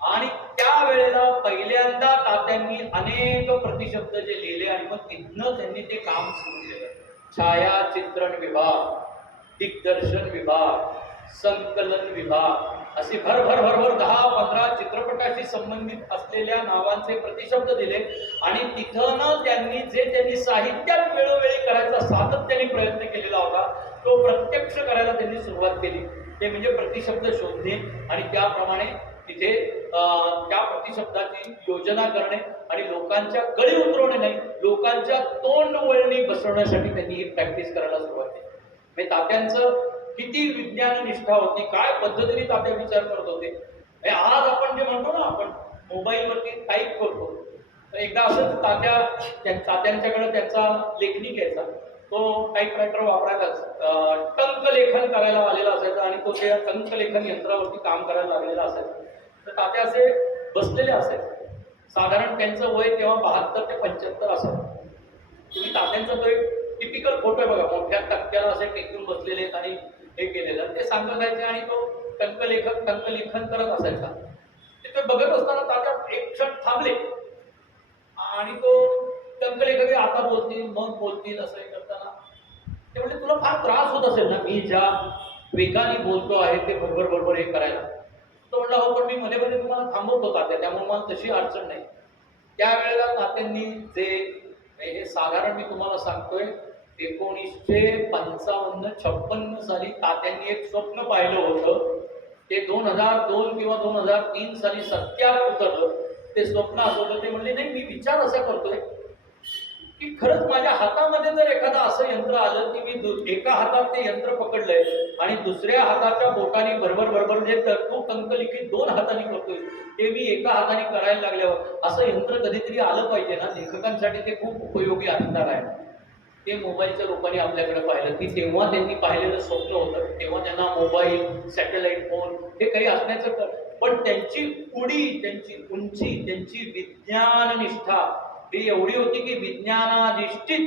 आणि त्यावेळेला पहिल्यांदा तात्यांनी अनेक प्रतिशब्द जे लिहिले आणि मग तिथनं त्यांनी ते काम सुरू केलं. छायाचित्रण विभाग, दिग्दर्शन विभाग, संकलन विभाग, असे भर 10-15 चित्रपटाशी संबंधित असलेल्या नावांचे प्रतिशब्द दिले. आणि तिथं त्यांनी साहित्यात वेळोवेळी करायचा सातत्याने प्रयत्न केलेला होता, तो प्रत्यक्ष करायला त्यांनी सुरुवात केली. ते म्हणजे प्रतिशब्द शोधणे आणि त्याप्रमाणे तिथे त्या प्रतिशब्दाची योजना करणे आणि लोकांच्या गळी उतरवणे नाही, लोकांच्या तोंड वळणी बसवण्यासाठी त्यांनी ही प्रॅक्टिस करायला सुरुवात केली. म्हणजे तात्यांचं किती विज्ञान निष्ठा होती, काय पद्धतीने तात्या विचार करत होते. आज आपण जे म्हणतो ना, आपण मोबाईलवरती टाईप करतो, तर एकदा असंच तात्यांच्याकडे त्यांचा लेखनी घ्यायचा, तो टाईपरायटर वापरायचाच, टंक लेखन करायला आलेला असायचा आणि तो त्या टंक लेखन यंत्रावरती काम करायला लागलेला असायचा. तर तात्या असे बसलेले असायचे. साधारण त्यांचं वय तेव्हा 72 ते 75 असायचं. तुम्ही तात्यांचा तो एक टिपिकल फोटो आहे बघा, मोठ्या तक्त्याला असे टेकून बसलेले आणि हे केलेलं, ते सांगत जायचे आणि तो टंक लेखन करत असायचा. ते बघत असताना तात्या एक क्षण थांबले आणि तो टंकलेखक आता बोलतील मग बोलतील असं हे करताना ते म्हणजे तुला फार त्रास होत असेल ना, मी ज्या वेगाने बोलतो आहे ते बरोबर हे करायला. तो म्हणला हो, पण मी मध्ये तुम्हाला थांबवतो तात्या, त्यामुळे मला तशी अडचण नाही. त्यावेळेला तात्यांनी जे हे साधारण मी तुम्हाला सांगतोय 1955-56 साली तात्यांनी एक स्वप्न पाहिलं होतं. ते 2002 किंवा 2003 साली सत्यात उतरलं. ते स्वप्न असं होतं, ते म्हणले नाही, मी विचार असा करतोय की खरंच माझ्या हातामध्ये जर एखादं असं यंत्र आलं की मी एका हातात ते यंत्र पकडलंय आणि दुसऱ्या हाताच्या बोटाने बरोबर जे तू टंकलिखित 2 हाताने करतोय ते मी एका हाताने करायला लागल्यावर असं यंत्र कधीतरी आलं पाहिजे ना. लेखकांसाठी ते खूप उपयोगी असणार आहे. ते मोबाईलच्या रूपाने आपल्याकडे पाहिलं की तेव्हा त्यांनी पाहिलेलं स्वप्न होतं. तेव्हा त्यांना मोबाईल, सॅटेलाइट फोन हे काही असण्याचं, पण त्यांची उडी, त्यांची उंची, त्यांची विज्ञान निष्ठा ही एवढी होती की विज्ञानाधिष्ठित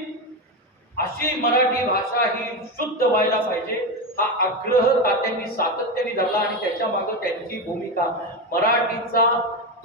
अशी मराठी भाषा ही शुद्ध व्हायला पाहिजे हा आग्रह तात्यांनी सातत्याने धरला. आणि त्याच्या मागे त्यांची भूमिका, मराठीचा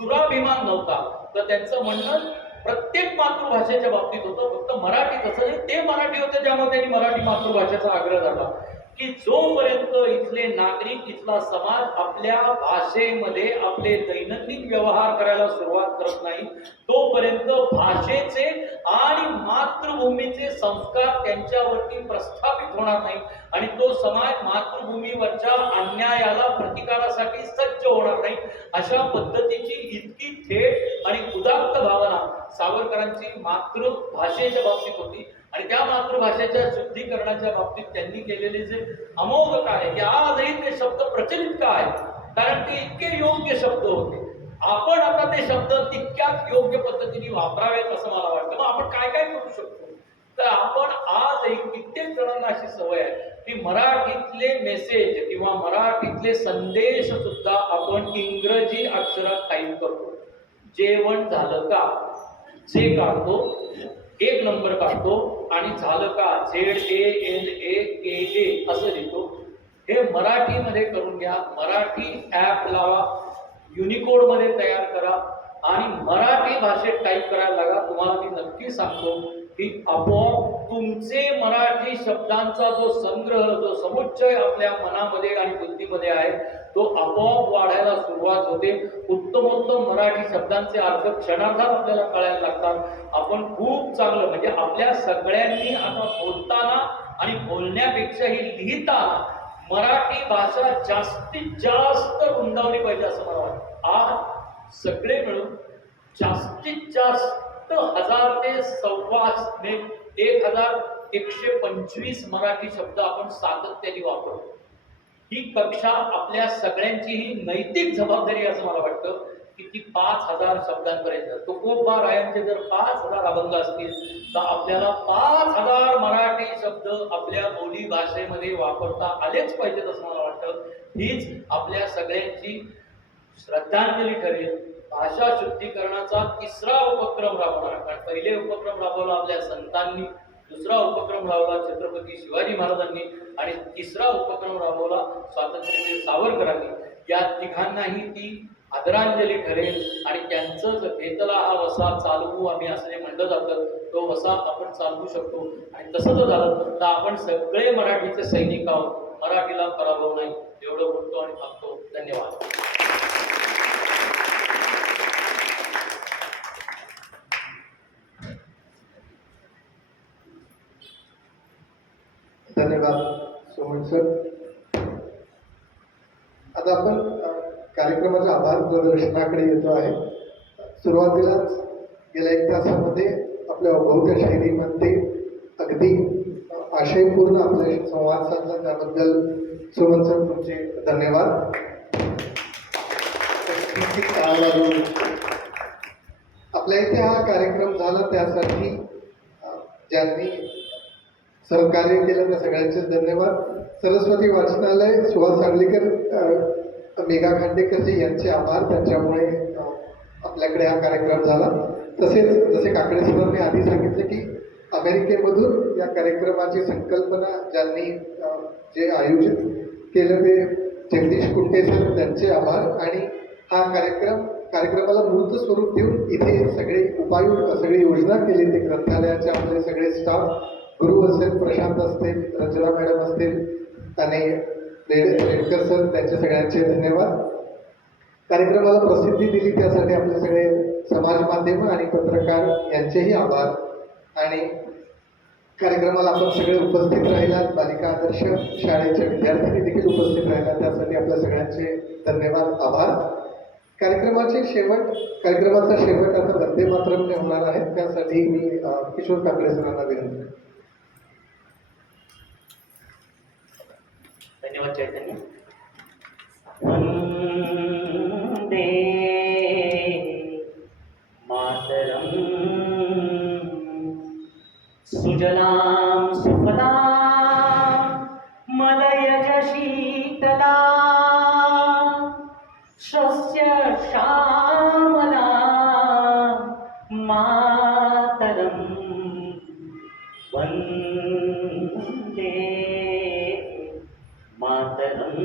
दुराभिमान नव्हता, तर त्यांचं म्हणणं प्रत्येक मातृभाषेच्या बाबतीत होतं. फक्त मराठी तसं नाही, ते मराठी होते ज्यामुळे त्यांनी मराठी मातृभाषेचा आग्रह धरला की जोपर्यंत इथले नागरिक, इथला समाज आपल्या भाषेमध्ये आपले दैनंदिन व्यवहार करायला सुरुवात करत नाही, तोपर्यंत भाषेचे आणि मातृभूमीचे संस्कार त्यांच्यावरती प्रस्थापित होणार नाही आणि तो समाज मातृभूमीवरच्या अन्यायाला प्रतिकारासाठी सज्ज होणार नाही. अशा पद्धतीची इतकी थेट आणि उदात्त भावना सावरकरांची मातृभाषेच्या बाबतीत होती. आणि त्या मातृभाषेच्या शुद्धीकरणाच्या बाबतीत त्यांनी केलेले जे अमोघ काय, की आजही ते शब्द प्रचलित का आहेत, कारण ते इतके योग्य शब्द होते. आपण आता ते शब्द तितक्याच योग्य पद्धतीने वापरावेत असं मला वाटतं. मग आपण काय काय करू शकतो, तर आपण आजही कित्येक जणांना अशी सवय आहे की मराठीतले मेसेज किंवा मराठीतले संदेश सुद्धा आपण इंग्रजी अक्षरात टाईप करतो. जेवण झालं का, जे काढतो 1 नंबर काढतो आणि झालं का ZALAKA असं लिहितो. हे मराठीमध्ये करून घ्या. मराठी ऍप लावा, युनिकोड मध्ये तयार करा आणि मराठी भाषेत टाईप करायला लागा. तुम्हाला मी नक्की सांगतो की आपोआप तुमचे मराठी शब्दांचा जो संग्रह, जो समुच्चय आपल्या मनामध्ये आणि बुद्धीमध्ये आहे तो आपोआप वाढायला सुरुवात होते. उत्तमोत्तम मराठी शब्दांचे अर्थ क्षणार्धात आपल्याला कळायला लागतात. आपण खूप चांगलं, म्हणजे आपल्या सगळ्यांनी आता बोलताना आणि बोलण्यापेक्षाही लिहिताना मराठी भाषा जास्तीत जास्त रुंदावली पाहिजे असं मला वाटतं. आज सगळे मिळून जास्तीत जास्त 1000 ते 1125 मराठी शब्द आपण सातत्याने वापरतो. ही कक्षा आपल्या सगळ्यांची ही नैतिक जबाबदारी असं मला वाटतं की ती 5000 शब्दांपर्यंत. तुकोबा रायांचे जर 5000 अभंग असतील तर आपल्याला 5000 मराठी शब्द आपल्या बोली भाषेमध्ये वापरता आलेच पाहिजेत असं मला वाटतं. हीच आपल्या सगळ्यांची श्रद्धांजली ठरेल. भाषा शुद्धीकरणाचा तिसरा उपक्रम राबवणार, कारण पहिले उपक्रम राबवला आपल्या संतांनी, दुसरा उपक्रम राबवला छत्रपती शिवाजी महाराजांनी आणि तिसरा उपक्रम राबवला स्वातंत्र्यवीर सावरकरांनी. या तिघांनाही ती आदरांजली ठरेल आणि त्यांचंच घेतला हा वसा चालवू आम्ही असं म्हणलं जातं, तो वसा आपण चालवू शकतो. आणि तसं जर झालं तर आपण सगळे मराठीचे सैनिक आहोत. मराठीला पराभव नाही. एवढं बोलतो आणि थांबतो. धन्यवाद. धन्यवाद सोमन सर. आता आपण कार्यक्रमाच्या आभार प्रदर्शनाकडे येतो आहे. सुरुवातीलाच गेल्या 1 तासामध्ये आपल्या बौद्ध शैलीमध्ये अगदी आशयपूर्ण आपल्याशी संवाद साधला, त्याबद्दल सोमन सर तुमचे धन्यवाद. आपल्या इथे हा कार्यक्रम झाला त्यासाठी ज्यांनी सहकार्य केलं त्या सगळ्यांचेच धन्यवाद. सरस्वती वाचनालय, सुहास सांगलीकर, मेघा खांडेकरजी यांचे आभार. त्यांच्यामुळे आपल्याकडे हा कार्यक्रम झाला. तसेच जसे काकडे सरांनी आधी सांगितले की अमेरिकेमधून या कार्यक्रमाची संकल्पना ज्यांनी जे आयोजित केलं ते जगदीश कुंटे सर, त्यांचे आभार. आणि हा कार्यक्रमाला मूर्त स्वरूप देऊन इथे सगळे उपायुक्त, सगळी योजना केली ते ग्रंथालयाचे आपले सगळे स्टाफ, गुरु असेल, प्रशांत असतील, रंजना मॅडम असतील आणि रेडकर सर, त्यांचे सगळ्यांचे धन्यवाद. कार्यक्रमाला प्रसिद्धी दिली त्यासाठी आपले सगळे समाज माध्यम आणि पत्रकार यांचेही आभार. आणि कार्यक्रमाला आपण सगळे उपस्थित राहिलात, बालिका आदर्श शाळेच्या विद्यार्थ्यांनी देखील उपस्थित राहिला, त्यासाठी आपल्या सगळ्यांचे धन्यवाद, आभार. कार्यक्रमाचा शेवट आता वंदे मातरमने होणार आहे. त्यासाठी मी किशोर काकडे सरांना विनंती करतो. धन्यवाद चैतन्य. वंदे मातरम. सुजलाम सुफलाम मलयज शीतला शस्य श्यामला मातरम. वंदे मातरम.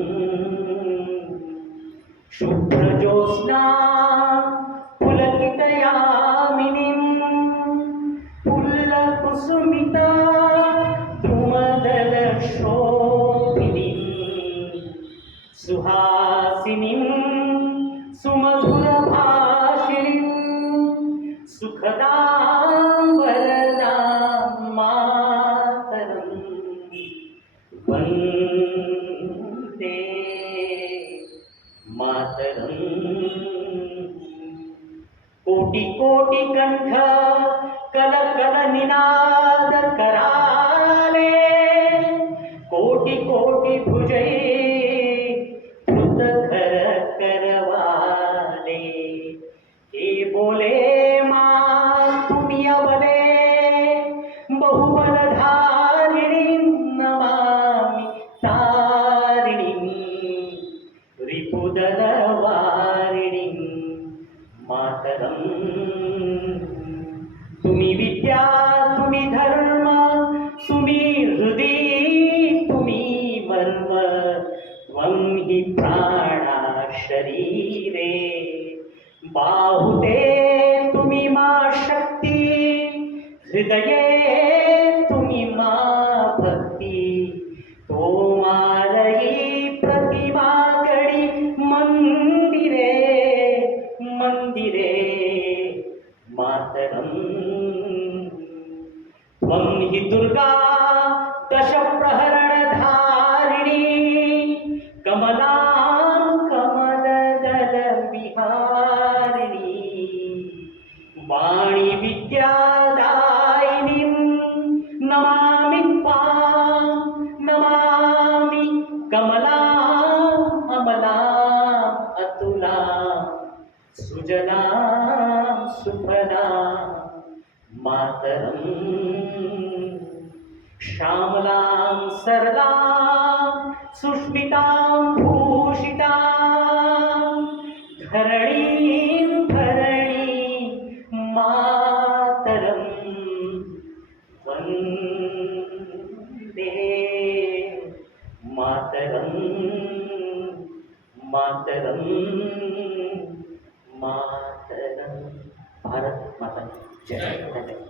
शुभ्रज्योत्स्ना पुलकितयामिनीं पुल्लकुसुमिता द्रुमदलशोभिनीं सुहासिनीं सुमधुरभाषिणीं सुखदां वरदां मातरम्. वंदे मातरम. कोटि कोटि कंठ कल कल निनाद कराले कोटि कोटि भुजे धृत कर करवाले. हे बोले मां तुम्ही अबले बहुबलधारिणी नमामि तारिणी रिपुदलवारिणी मातरम. तुम्ही विद्या, तुम्ही धर्म, तुम्ही हृदय, तुम्ही मर्म, त्वं हि प्राणा शरीरे. बाहुते तुम्ही मा शक्ती, हृदये तुम्ही मा भक्ती. तोमारही प्रतिमा गडी मंदिरे मंदिरे मातरम. त्वं हि दुर्गा दश प्रहरण धारिणी कमला अमला अतुला सुजला सुफला मातरम श्यामलां सरलां सुष्मितां भूषितां धरणीं धरणी मातरं वन्दे मातरं मातरं मातरं भारत माता की जय. धन्यवाद.